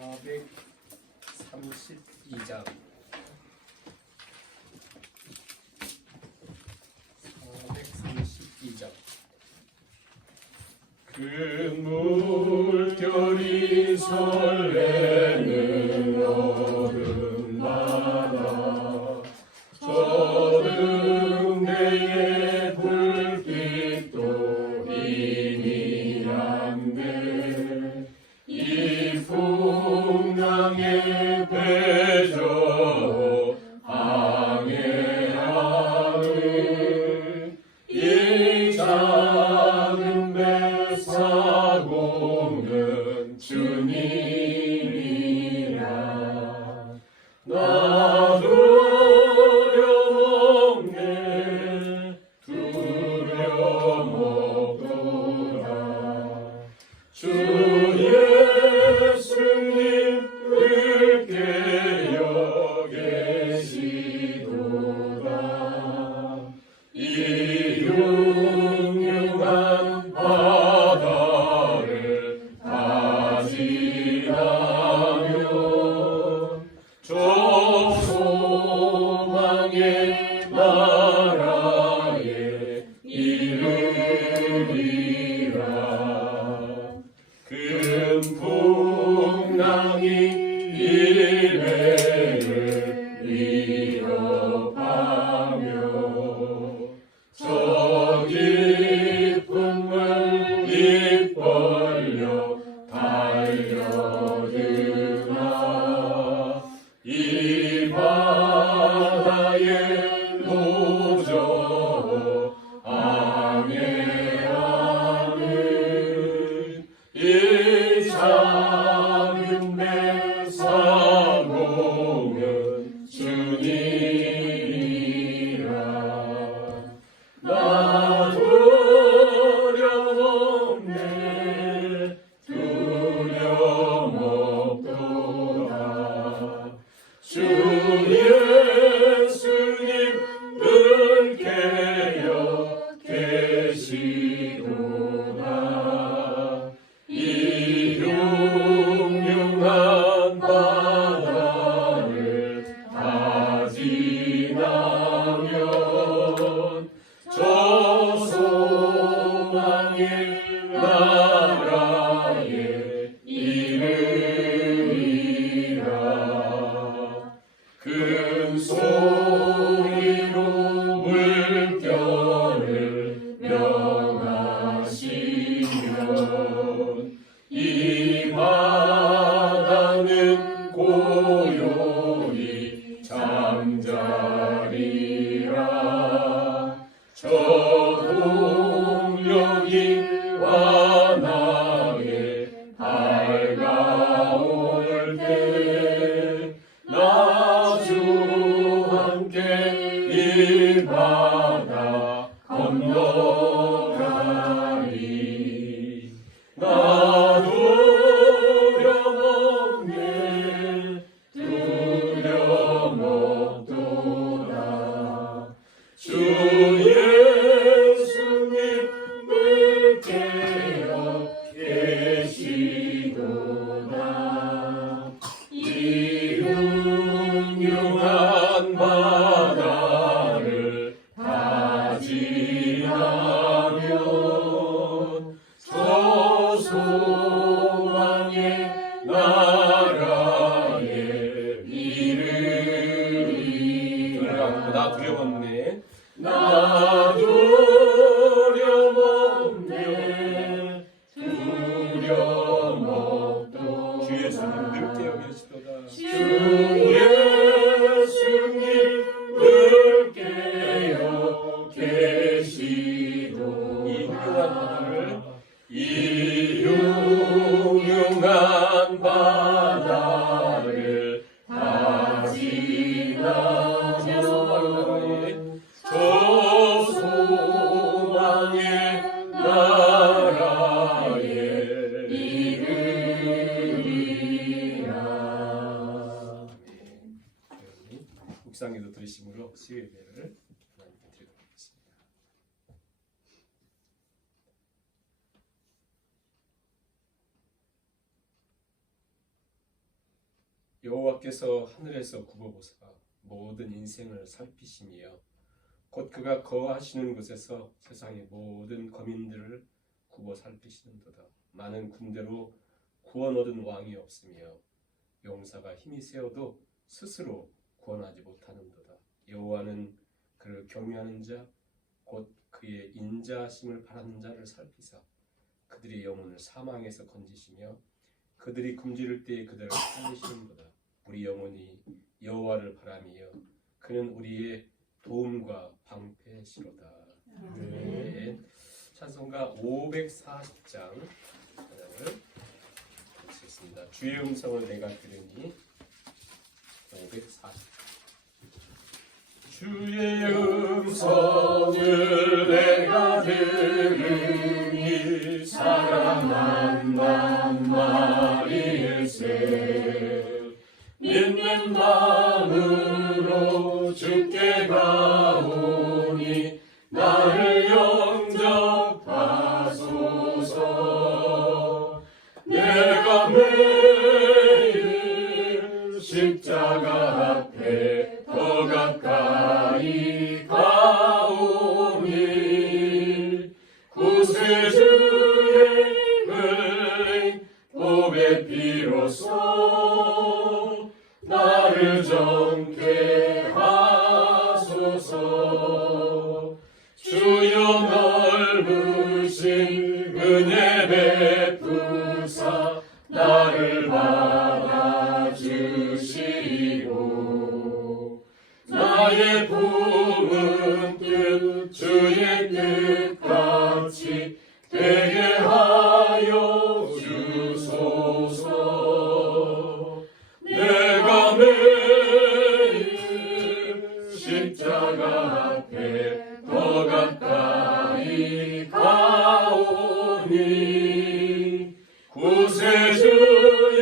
432장 432장 그 물결이 설레는 어둠마다 저 등대의 불빛도 이미 안돼 이 풍랑의 배저 항해하는 이 작은 배 사고는 주님이라 나 두려움없네 두려움없도다 주 예수님을 깨어 계시도다 이 흉흉한 바다를 다 지나면 저 소망의 나라에 이르리라 큰 풍랑이 이 배를 위협하며 저 깊은 물 입 벌려 달려들아 이 바다에 노저 항해하는 이 작은 배 사고는 주님이라 나 두려움없네 두려움없도다 주 예수님을 깨어 계시도다 이 흉흉한 바다를 다 지나면 저 소망의 나라에 이르리라 큰 소리로 물결을 명하시면 이 바다는 고요히 잠자리라 저 동력이 환하게 밝아올 때 나 주와 함께 이 바다 건너가리 나 두려움없네 두려움없도다 주 예수님을 깨어 계시도다 이 흉흉한 바다를 다 지나면 저 소망의 나라에 이르리라 나 두려움없네 나 두려움없네 두려움없도 주 예수님을 깨어 계시도다 주 예수님을 깨어 계시도 이 흉흉한 바다를 다 지나면 저 소망의 나라에 이르리라. 묵상기도 들으심으로 수요예배를 하나님께 드리도록 하겠습니다. 여호와께서 하늘에서 굽어보사 모든 인생을 살피시며 곧 그가 거하시는 곳에서 세상의 모든 거민들을 굽어 살피시는도다. 많은 군대로 구원 얻은 왕이 없으며 용사가 힘이 세어도 스스로 구원하지 못하는도다. 여호와는 그를 경외하는 자 곧 그의 인자심을 바라는 자를 살피사 그들의 영혼을 사망에서 건지시며 그들이 굶주릴 때에 그들을 살리시는도다. 우리 영혼이 여호와를 바라며 그는 우리의 도움과 방패시로다. 네. 찬송가 540장 찬양을 읽겠습니다. 주의 음성을 내가 들으니 540. 주의 음성을 내가 들으니 사랑한단 말일세. 믿는 마음으로 주께 가오니 나를 영접하소서. 내가 매일 십자가 앞에 더 가까이 가오니 구세주의 흘린 보배 피로써 나를 정케 하소서. 주여 넓으신 은혜 베푸사 나를 받아주시고 나의 품은 뜻 주의 뜻같이 되게 하여 주소서. 내가 매일 십자가 앞에 더 가까이 가오니 구세주의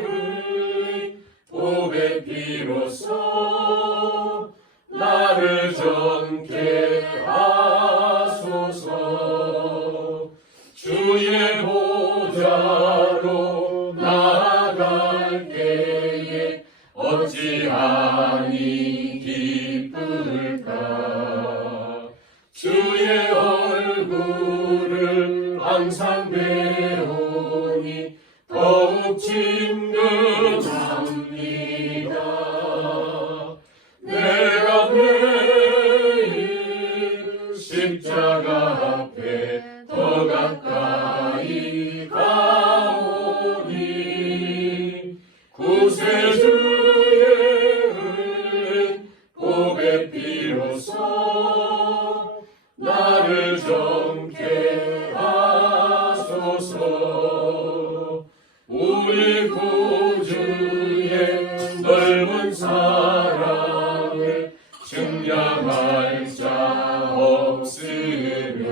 흘린 보배 피로써 나를 정케 하소서. 주의 보좌로 나아갈 때에 어찌하니 기쁠까. 주의 얼굴을 항상 배우니 더욱 친근합니다. 내가 매일 십자가 앞에 더 가까이 가오니 구세주의 흘린 보배 피로써 나를 정케 하소서. 우리 구주의 넓은 사랑을 증량할 자 없으며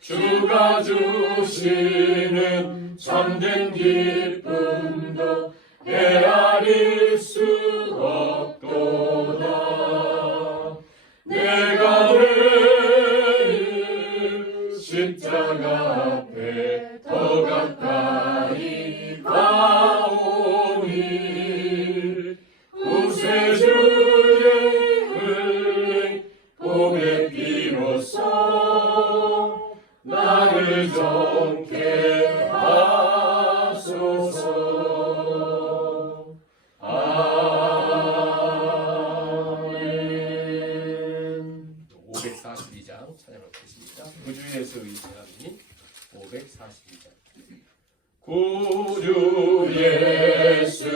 주가 주시는 참된 기쁨도 헤아릴 수 없도다. 내가 매일 십자가 앞에 더 가까이 가오니 구세주의 흘린 보배 피로써 나를 정케 하소서. 아멘. 542장 찬양하겠습니다. 구주 예수 의지하니 542장. 구주 예수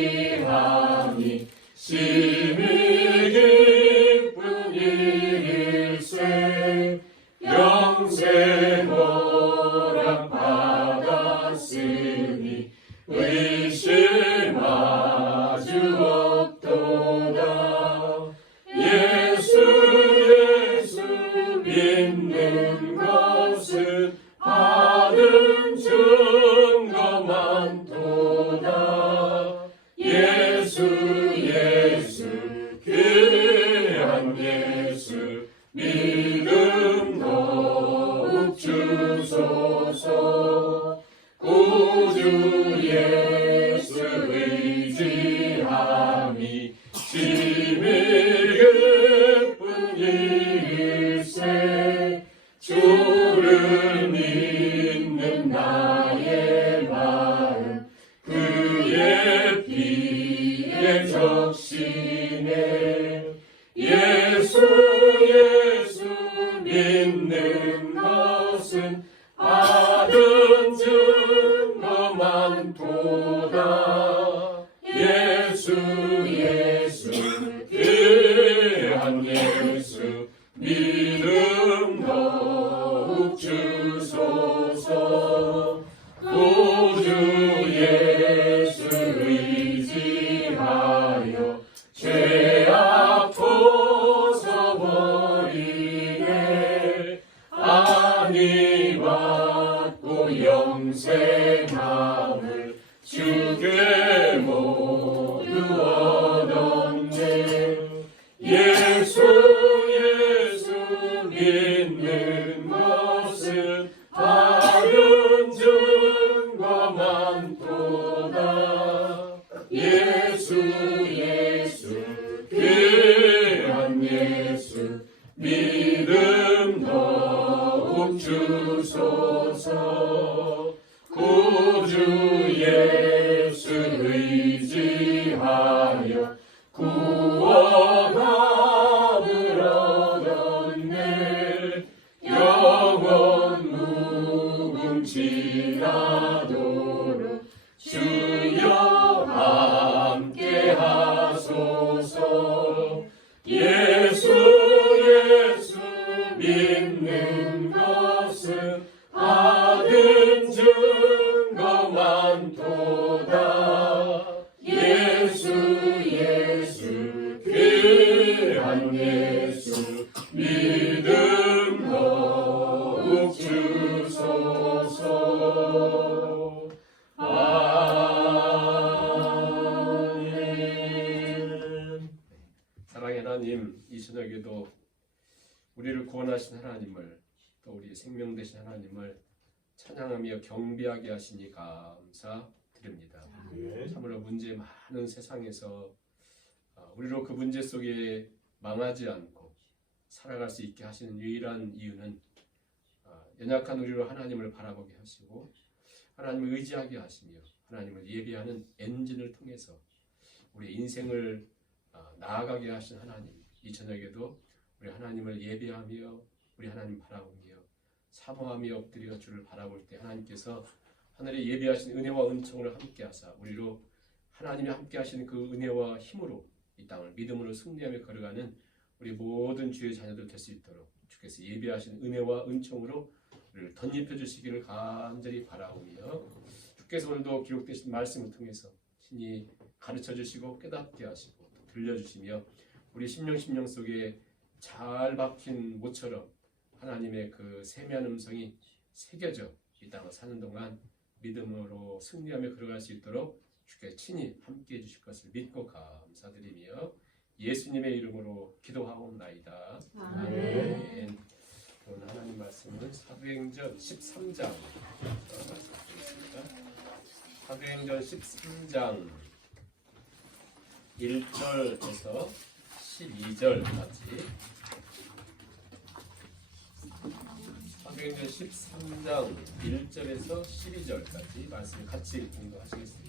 의지하니 심히 기쁜 일일세. 영생 허락 받았으니 의심하주 없도다. 예수 믿는 것은 받은 증거 많도다. 예수 귀한 예수 믿음 더욱 주소서. 구주 예수 받은 증거 많도다. 예수 예수 귀한 예수 믿음 더욱 주소서. 구주 예수 의지하여 죄악 벗어버리네. 안위 받고 영생함을 주께 모두 얻었네. 예수 예수 믿는 것은 바른 증거 많도다. 예수 예수 귀한 예수 믿음 더욱 주소서. 구주 예수 의지하여 구원함을 얻었네. 영원 무궁지나도록 주여 함께 하소서. 예수 예수 믿는 것은 받은 증거 많도다. 예수 예수 귀한 예수 믿음 더욱 주소서. 아멘. 사랑의 하나님, 이 저녁에도 우리를 구원하신 하나님을, 또 우리 생명 되신 하나님을 찬양하며 경배하게 하시니 감사드립니다. 참으로 문제 많은 세상에서 우리로 그 문제 속에 망하지 않고 살아갈 수 있게 하시는 유일한 이유는 연약한 우리로 하나님을 바라보게 하시고 하나님을 의지하게 하시며 하나님을 예배하는 엔진을 통해서 우리 인생을 나아가게 하신 하나님, 이 저녁에도 우리 하나님을 예배하며 우리 하나님 바라보며 사모하며 엎드려 주를 바라볼 때 하나님께서 하늘에 예비하신 은혜와 은총을 함께 하사 우리로 하나님이 함께 하시는 그 은혜와 힘으로 이 땅을 믿음으로 승리하며 걸어가는 우리 모든 주의 자녀들 될 수 있도록 주께서 예비하신 은혜와 은총으로 우리를 덧입혀 주시기를 간절히 바라오며, 주께서 오늘도 기록되신 말씀을 통해서 신이 가르쳐 주시고 깨닫게 하시고 들려주시며 우리 심령 속에 잘 박힌 모처럼 하나님의 그 세미한 음성이 새겨져 이 땅을 사는 동안 믿음으로 승리하며 걸어갈 수 있도록 주께 친히 함께해 주실 것을 믿고 감사드리며 예수님의 이름으로 기도하옵나이다. 아멘. 오늘 하나님 말씀은 사도행전 13장 말씀드리겠습니다. 사도행전 13장 1절에서 12절까지, 사도행전 13장 1절에서 12절까지 말씀 같이 공부하시겠습니다.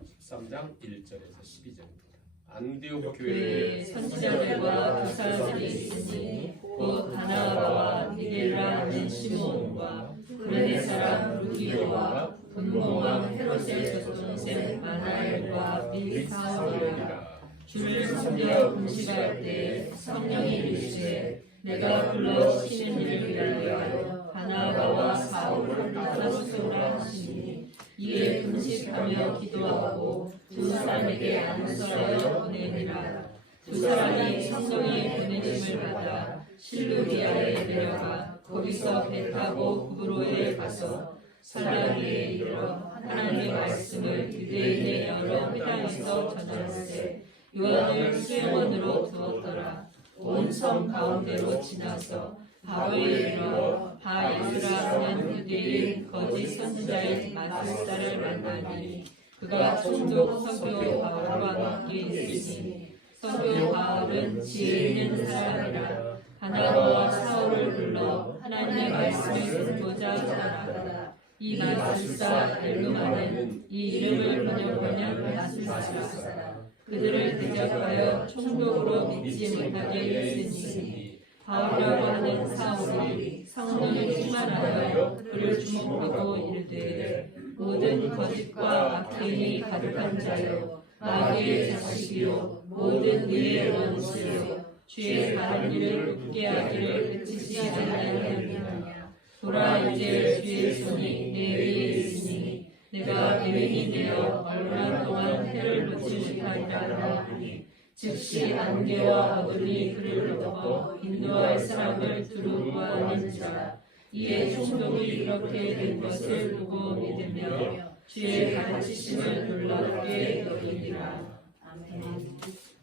13장 1절에서 12절입니다. 안디옥 교회에 선지자들과 교사들이 있으니 곧 바나바와 미겔라 하는 시몬과 구레네 사람 루디오와 분모왕 헤롯의 조동생 마나엘과 및 사울이라. 주를 섬겨 금식할 때 성령이 이르시되 내가 불러 쉬는 일을 위하여 바나바와 사울을 따라오라 하시니, 이에 금식하며 기도하고 두 사람에게 안수하여 보내니라. 두 사람이 성령의 보내심을 받아 실루리아에 내려가 거기서 배 타고 구브로에 가서 살라기에 이르러 하나님의 말씀을 유대인의 여러 회당에서 전할세 요한을 수용원으로 두었더라. 온 성 가운데로 지나서 바로에 이르러 바이스라 하는 유대인 거짓 선지자의 마술사를 만나니, 그가 총독 서교 바울과 함께 있으니 서교 바울은 지혜 있는 사람이라. 바나바와 사울을 불러 하나님의 말씀을 듣고자 전하더라. 이 마술사 엘루마는 이 이름을 번역하면 마술사라. 그들을 대적하여 총독으로 믿지 못하게 했으니 바울이라고 하는 사울이 성령이 충만하여 그를 주목하고 이르되 모든 거짓과 악행이 가득한 자여 마귀의 자식이요 모든 의의 원수요 주의 바른 일을 웃게 하기를 그치지 아니하느냐. 보라 이제 주의 손이 내 위에 있으니 내가 의인이 되어 얼마나 동안 해를 놓지 못하리라 하니 즉시 안개와 어둠이 그를 덮어 인도할 사람을 두루 보았는지라. 이에 총독이 그렇게 된 것을 보고 믿으며 주의 가르치심을 놀랍게 여기니라. 아멘.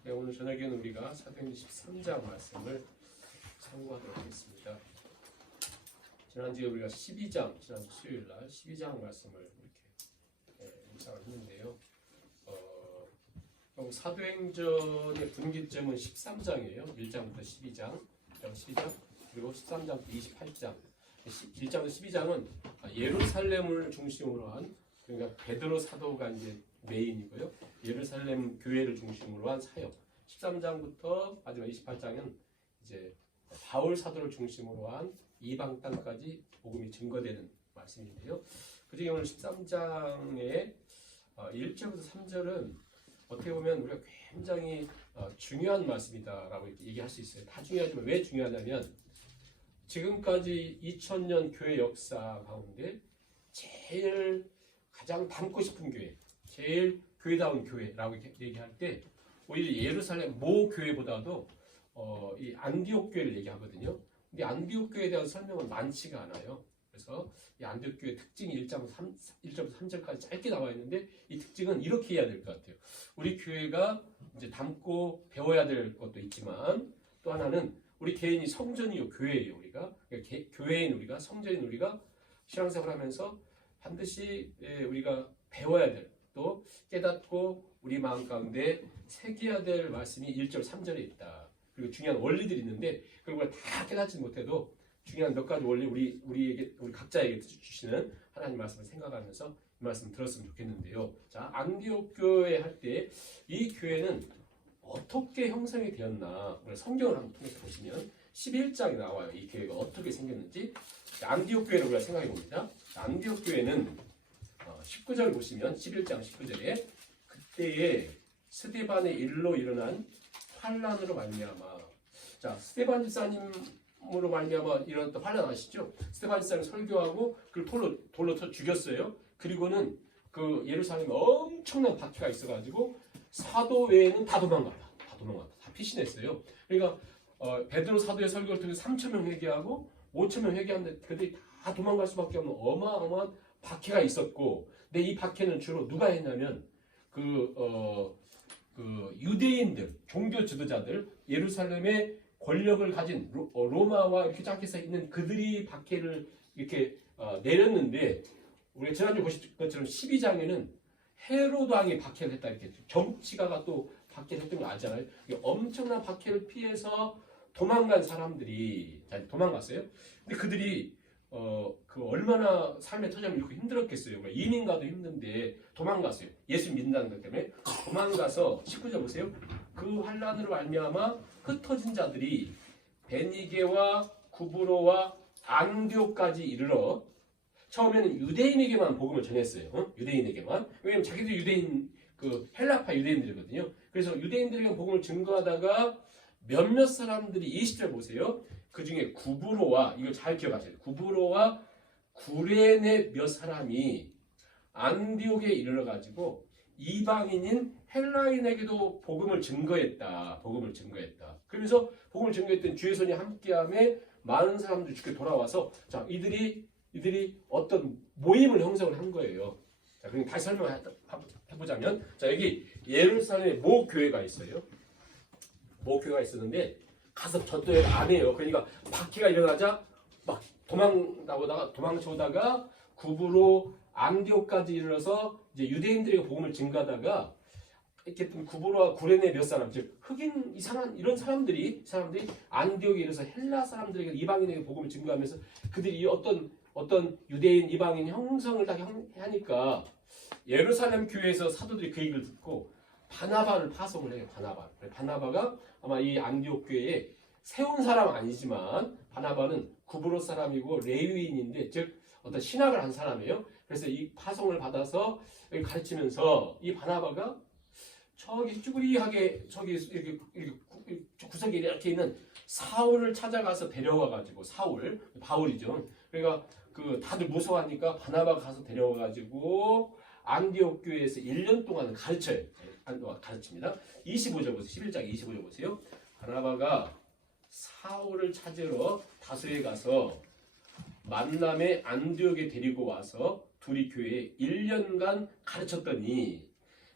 네, 오늘 저녁에는 우리가 사도행전 13장 말씀을 참고하도록 하겠습니다. 지난주에 우리가 12장, 지난 수요일날 12장 말씀을 이렇게 묵상을 했는데요. 사도행전의 분기점은 13장이에요. 1장부터 12장, 12장, 그리고 13장부터 28장. 1장부터 12장은 예루살렘을 중심으로 한, 그러니까 베드로 사도가 이제 메인이고요. 예루살렘 교회를 중심으로 한 사역. 13장부터 마지막 28장은 이제 바울 사도를 중심으로 한 이방 땅까지 복음이 증거되는 말씀인데요. 그중에 오늘 13장의 1절부터 3절은 어떻게 보면 우리가 굉장히 중요한 말씀이다라고 얘기할 수 있어요. 다 중요하지만 왜 중요하냐면 지금까지 2000년 교회 역사 가운데 제일 가장 닮고 싶은 교회, 제일 교회다운 교회라고 얘기할 때 오히려 예루살렘 모 교회보다도 이 안디옥 교회를 얘기하거든요. 근데 안디옥 교회에 대한 설명은 많지가 않아요. 그래서 이 안디옥 교회 특징이 1절부터 3절까지 짧게 나와 있는데 이 특징은 이렇게 해야 될 것 같아요. 우리 교회가 이제 닮고 배워야 될 것도 있지만 또 하나는 우리 개인이 성전이요 교회예요. 우리가 그러니까 교회인 우리가 성전인 우리가 신앙생활하면서 반드시 우리가 배워야 될 또 깨닫고 우리 마음 가운데 새겨야 될 말씀이 1절 3절에 있다. 그리고 중요한 원리들이 있는데 그걸 다 깨닫지 못해도 중요한 몇 가지 원리 우리 각자에게 주시는 하나님 말씀을 생각하면서 이 말씀 들었으면 좋겠는데요. 자, 안디옥 교회 할 때 이 교회는 어떻게 형성이 되었나 성경을 한번 통해서 보시면 11장에 나와요. 이 교회가 어떻게 생겼는지. 안디옥 교회를 우리가 생각해 봅니다. 안디옥 교회는 19절 보시면 11장 19절에 그때에 스데반의 일로 일어난 환란으로 말미암아. 자, 스데반 집사님으로 말미암아 일어났던 환란 아시죠? 스데반 집사님 설교하고 그걸 돌로 쳐 죽였어요. 그리고는 그 예루살렘에 엄청난 박해가 있어가지고 사도 외에는 다 도망갔다. 다 피신했어요. 그러니까 베드로 사도의 설교를 통해서 3,000명 회개하고 5,000명 회개하는데 그들이 다 도망갈 수밖에 없는 어마어마한 박해가 있었고, 근데 이 박해는 주로 누가 했냐면 그 유대인들, 종교 지도자들, 예루살렘의 권력을 가진 로마와 이렇게 짝해서 있는 그들이 박해를 이렇게 내렸는데, 우리가 지난주에 보신 것처럼 12장에는 헤로드 왕이 박해를 했다 이렇게 정치가가 또 박해를 했던 거 아시잖아요. 엄청난 박해를 피해서 도망간 사람들이 도망갔어요. 근데 그들이 그 얼마나 삶의 터전이 이렇게 힘들었겠어요. 이민 가도 힘든데 도망갔어요. 예수 믿는다는 것 때문에 도망가서 19절 보세요. 그 환란으로 말미암아 흩어진 자들이 베니게와 구브로와 안디옥까지 이르러 처음에는 유대인에게만 복음을 전했어요. 유대인에게만. 왜냐면 자기들 유대인 그 헬라파 유대인들이거든요. 그래서 유대인들에게 복음을 증거하다가 몇몇 사람들이 20절 보세요. 그 중에 구브로와, 이거 잘 기억하셔야 돼요. 구브로와 구레네 몇 사람이 안디옥에 이르러가지고 이방인인 헬라인에게도 복음을 증거했다. 그러면서 복음을 증거했던 주의 손이 함께함에 많은 사람들이 죽게 돌아와서 자 이들이 어떤 모임을 형성을 한 거예요. 자, 그럼 다시 설명해보자면 자 여기 예루살렘에 모 교회가 있어요. 모 교회가 있었는데 가서 전도회를 안 해요. 그러니까 박해가 일어나자 막 도망쳐오다가 구브로 안디옥까지 이르러서 이제 유대인들에게 복음을 증가하다가 이렇게 구브로와 구레네 몇 사람, 즉 흑인 이상한 이런 사람들이 안디옥에 이르러서 헬라 사람들에게 이방인에게 복음을 증가하면서 그들이 어떤 유대인 이방인 형성을 다 하니까 예루살렘 교회에서 사도들이 그 얘기를 듣고 바나바를 파송을 해요. 바나바가 아마 이 안디옥 교회에 세운 사람 아니지만 바나바는 구브로 사람이고 레위인인데 즉 어떤 신학을 한 사람이에요. 그래서 이 파송을 받아서 가르치면서 이 바나바가 저기 쭈그리하게 저기 이렇게 구석에 이렇게 있는 사울을 찾아가서 데려와가지고 바울이죠. 그러니까 그 다들 무서워하니까 바나바가 가서 데려와가지고 안디옥 교회에서 1년 동안 가르쳐요. 가르칩니다. 25절 보세요. 11장 25절 보세요. 바나바가 사울을 찾으러 다소에 가서 만남의 안디옥에 데리고 와서 둘이 교회에 1년간 가르쳤더니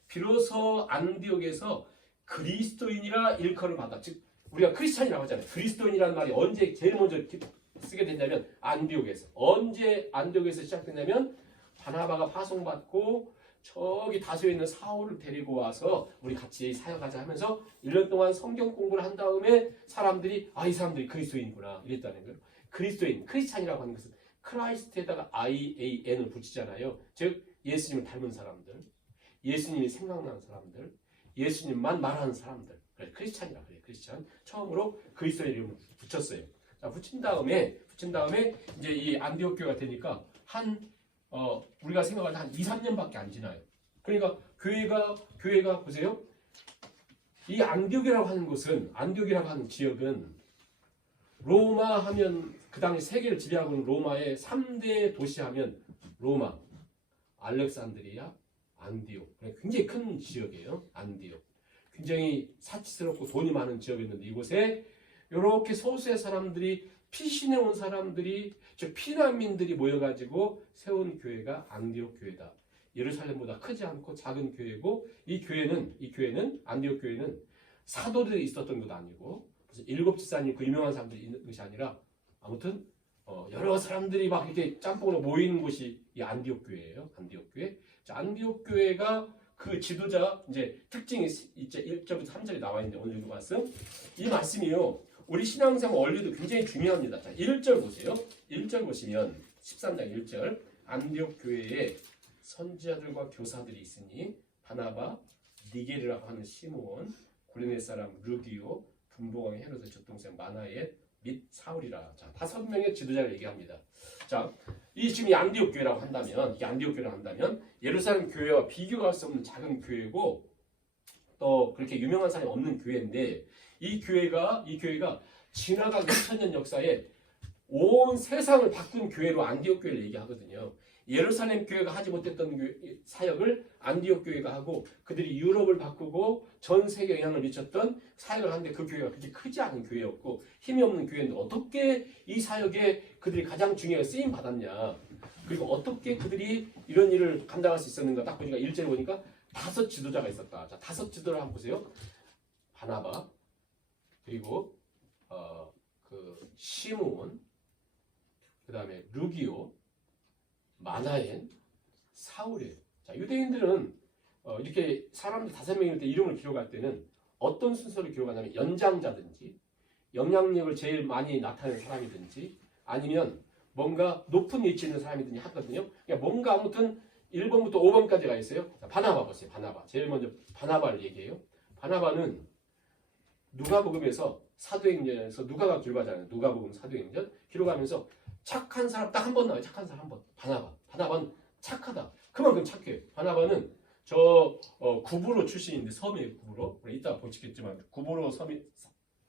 비로소 안디옥에서 그리스도인이라 일컬을 받아. 즉 우리가 크리스찬이라고 하잖아요. 그리스도인이라는 말이 언제 제일 먼저 쓰게 됐냐면 안디옥에서. 언제 안디옥에서 시작됐냐면 바나바가 파송받고 저기 다소에 있는 사울을 데리고 와서 우리 같이 사역하자 하면서 1년 동안 성경 공부를 한 다음에 사람들이 이 사람들이 그리스도인이구나 이랬다는 거예요. 그리스도인, 크리스찬이라고 하는 것은 크라이스트에다가 IAN을 붙이잖아요. 즉 예수님을 닮은 사람들, 예수님이 생각나는 사람들, 예수님만 말하는 사람들. 그래 크리스찬이라 그래요. 크리스찬. 처음으로 그리스도의 이름을 붙였어요. 자, 붙인 다음에 이제 이 안디옥 교회가 되니까 우리가 생각할 때 한 2, 3년밖에 안 지나요. 그러니까 교회가 보세요. 이 안디옥이라고 하는 곳은, 안디옥이라고 하는 지역은 로마 하면 그 당시 세계를 지배하고 있는 로마의 3대 도시 하면 로마, 알렉산드리아, 안디옥. 굉장히 큰 지역이에요. 안디옥. 굉장히 사치스럽고 돈이 많은 지역이었는데 이곳에 이렇게 소수의 사람들이 피신해 온 사람들이 즉 피난민들이 모여가지고 세운 교회가 안디옥 교회다. 예루살렘보다 크지 않고 작은 교회고 이 교회는 안디옥 교회는 사도들이 있었던 것도 아니고 무슨 7 지사님 그 유명한 사람들이 있는 것이 아니라 아무튼 여러 사람들이 막 이렇게 짬뽕으로 모이는 곳이 이 안디옥 교회예요. 안디옥 교회. 자, 안디옥 교회가 그 지도자 이제 특징이 이제 1절부터 3절에 나와 있는데 오늘 읽은 말씀 이 말씀이요. 우리 신앙생활 원리도 굉장히 중요합니다. 자, 1절 보세요. 1절 보시면 13장 1절 안디옥 교회에 선지자들과 교사들이 있으니 바나바, 니게르라고 하는 시므온, 구레네 사람 루기오, 분봉왕 헤로드 젖동생 마나엘 및 사울이라. 자, 5명의 지도자를 얘기합니다. 자, 지금 이 안디옥 교회라고 한다면 예루살렘 교회와 비교할 수 없는 작은 교회고 또 그렇게 유명한 사람이 없는 교회인데 이 교회가 지나간 2000년 역사에 온 세상을 바꾼 교회로 안디옥 교회를 얘기하거든요. 예루살렘 교회가 하지 못했던 사역을 안디옥 교회가 하고 그들이 유럽을 바꾸고 전 세계에 영향을 미쳤던 사역을 하는데 그 교회가 그렇게 크지 않은 교회였고 힘이 없는 교회인데 어떻게 이 사역에 그들이 가장 중요하게 쓰임 받았냐. 그리고 어떻게 그들이 이런 일을 감당할 수 있었는가. 딱 보니까 1절에 보니까 5 지도자가 있었다. 자, 5 지도자를 한번 보세요. 바나바 그리고 그 시므온 그 다음에 루기오 마나엔 사울이에요. 자, 유대인들은 이렇게 사람들 5명일 때 이름을 기록할 때는 어떤 순서를 기록하냐면 연장자든지 영향력을 제일 많이 나타내는 사람이든지 아니면 뭔가 높은 위치에 있는 사람이든지 하거든요. 그러니까 뭔가 아무튼 1번부터 5번까지가 있어요. 자, 바나바 보세요. 바나바. 제일 먼저 바나바를 얘기해요. 바나바는 누가복음에서 사도행전에서 누가가 기록하잖아요. 누가복음 사도행전 기록하면서 착한 사람 딱 한 번 나와요. 착한 사람 한 번. 바나바는 착하다. 그만큼 착해요. 바나바는 구브로 출신인데 섬이에요. 구브로. 우리 이따 보시겠지만 구브로 섬이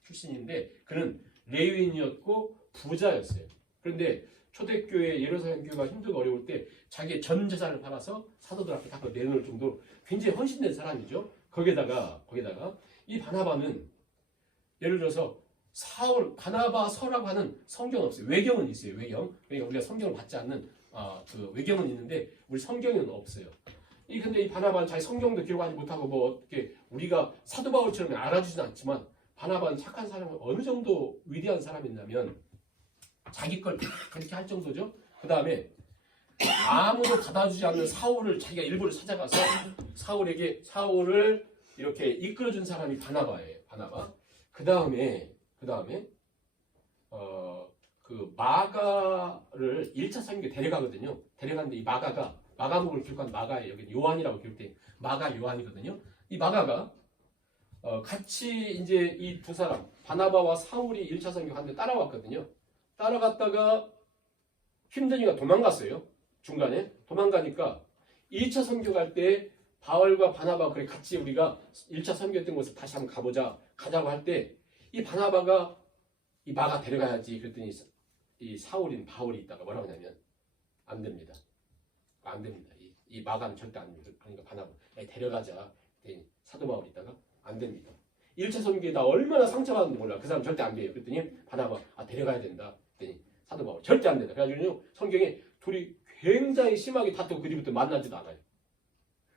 출신인데 그는 레위인이었고 부자였어요. 그런데 초대교회 예루살렘 교회가 힘들고 어려울 때 자기의 전 재산을 팔아서 사도들 앞에 다 내놓을 정도로 굉장히 헌신된 사람이죠. 거기다가 이 바나바는 예를 들어서 바나바서라고 하는 성경은 없어요. 외경은 있어요. 외경. 그러니까 우리가 성경을 받지 않는 그 외경은 있는데 우리 성경에는 없어요. 근데 이 바나바는 자기 성경도 기록하지 못하고 뭐 어떻게 우리가 사도 바울처럼 알아주지는 않지만 바나바는 착한 사람은 어느 정도 위대한 사람이냐면 자기 걸 그렇게 할 정도죠. 그 다음에 아무도 받아주지 않는 사울을 자기가 일부러 찾아가서 사울을 이렇게 이끌어준 사람이 바나바예요. 바나바. 그 다음에 그 마가를 1차 선교에 데려가거든요. 데려갔는데 이 마가복음을 기록한 마가예요. 여기 요한이라고 기록된 마가 요한이거든요. 이 마가가 같이 이제 이 두 사람 바나바와 사울이 1차 선교 하는데 따라왔거든요. 따라갔다가 힘드니까 도망갔어요. 중간에 도망가니까 2차 선교 갈 때 바울과 바나바 그래 같이 우리가 1차 선교했던 곳을 다시 한번 가자고 할 때 이 바나바가 이 마가 데려가야지 그랬더니 이 사울인 바울이 있다가 뭐라고 하냐면 안 됩니다. 안 됩니다. 이 마가는 절대 안 됩니다. 그러니까 바나바 데려가자. 사도 바울이 있다가 안 됩니다. 1차 선교에다 얼마나 상처받았는지 몰라. 그 사람 절대 안 돼요. 그랬더니 바나바 데려가야 된다. 그랬더니 사도 바울 절대 안 된다. 그래가지고 성경에 둘이 굉장히 심하게 다투고 그 뒤부터 만나지도 않아요.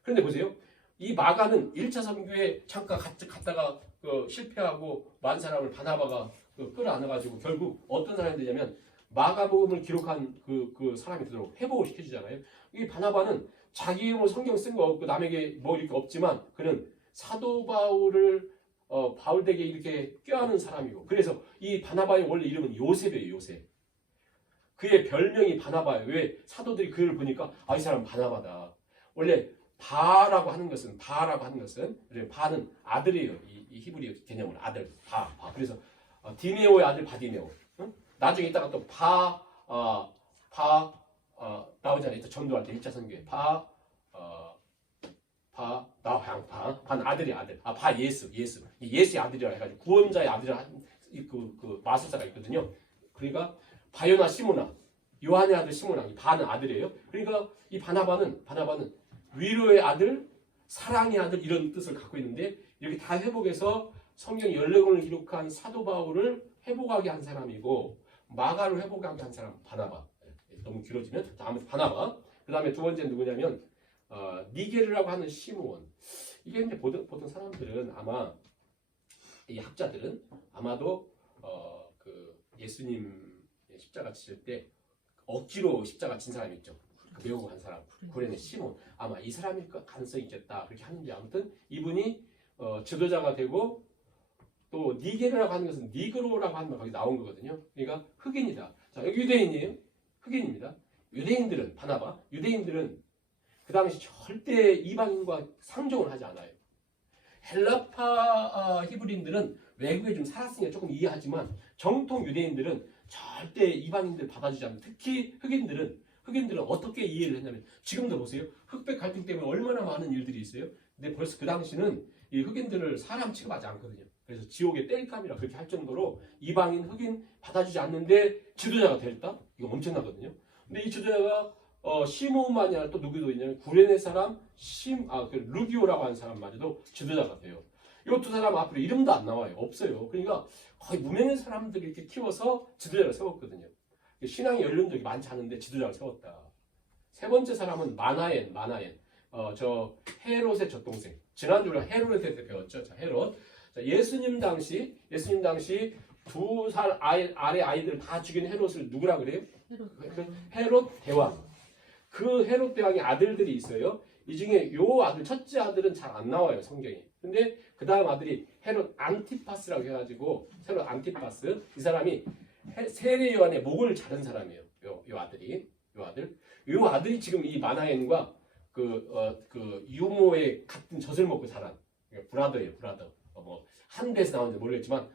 그런데 보세요. 이 마가는 1차 선교에 잠깐 갔다가 실패하고 많은 사람을 바나바가 끌어안아가지고 결국 어떤 사람이 되냐면 마가복음을 기록한 그 사람이 되도록 회복을 시켜주잖아요. 이 바나바는 자기 이름으로 성경 쓴 거 없고 남에게 뭐 이렇게 없지만 그는 사도 바울을 바울에게 이렇게 껴안은 사람이고 그래서 이 바나바의 원래 이름은 요셉이에요. 요셉. 그의 별명이 바나바예요. 왜? 사도들이 그를 보니까 이 사람 바나바다. 원래 바라고 하는 것은 바는 아들이에요. 이 히브리 개념은 아들 바. 그래서 디메오의 아들 바디메오. 응? 나중에 이따가 또 나오잖아요. 전도할 때 1차 선교에 바는 아들이 아들. 예수의 아들이라 해가지고 구원자의 아들이라 그 마술사가 있거든요. 그러니까 바요나 시모나 요한의 아들 시모나 이 바는 아들이에요. 그러니까 이 바나바는 위로의 아들, 사랑의 아들 이런 뜻을 갖고 있는데 이렇게 다 회복해서 성경 14권을 기록한 사도 바울을 회복하게 한 사람이고 마가를 회복하게 한 사람 바나바. 너무 길어지면 아무튼 바나바. 그 다음에 두 번째 누구냐면 니게르라고 하는 시므온. 이게 이제 보통 사람들은 아마 이 학자들은 아마도 그 예수님 십자가 치실 때 억지로 십자가 친 사람이 있죠. 배우고 한 사람, 구레네 시몬. 아마 이 사람일 가능성이 있겠다. 그렇게 하는데 아무튼 이분이 지도자가 되고 또 니게르라고 하는 것은 니그로라고 하는 말 거기 나온 거거든요. 그러니까 흑인이다. 자, 여기 유대인이에요. 흑인입니다. 유대인들은 바나바, 유대인들은 그 당시 절대 이방인과 상종을 하지 않아요. 헬라파 히브리인들은 외국에 좀 살았으니까 조금 이해하지만 정통 유대인들은 절대 이방인들 받아주지 않는. 특히 흑인들은 어떻게 이해를 했냐면 지금도 보세요. 흑백 갈등 때문에 얼마나 많은 일들이 있어요. 근데 벌써 그 당시는 이 흑인들을 사람 취급하지 않거든요. 그래서 지옥의 땔감이라 그렇게 할 정도로 이방인 흑인 받아주지 않는데 지도자가 됐다? 이거 엄청나거든요. 근데 이 지도자가 시므온만이 아니라 또 누구도 있냐면 구레네 사람 루기오라고 하는 사람마저도 지도자가 돼요. 이 두 사람 앞으로 이름도 안 나와요. 없어요. 그러니까 거의 무명의 사람들을 이렇게 키워서 지도자를 세웠거든요. 신앙의 연륜도 많지 않은데 지도자를 세웠다. 세 번째 사람은 마나엔. 저 헤롯의 젖동생. 지난주 우리가 헤롯에 대해 배웠죠. 자, 헤롯. 자, 예수님 당시 2살 아래 아이들 다 죽인 헤롯을 누구라 그래요? 헤롯 대왕. 그 헤롯 대왕의 아들들이 있어요. 이 중에 요 아들, 첫째 아들은 잘 안 나와요, 성경에. 근데 그 다음 아들이 헤롯 안티파스라고 해가지고, 헤롯 안티파스. 이 사람이 세례 요한의 목을 자른 사람이에요. 요 아들이 지금 이 마나엔과 그 유모의 같은 젖을 먹고 자란 브라더예요. 한 배에서 나오는지 모르겠지만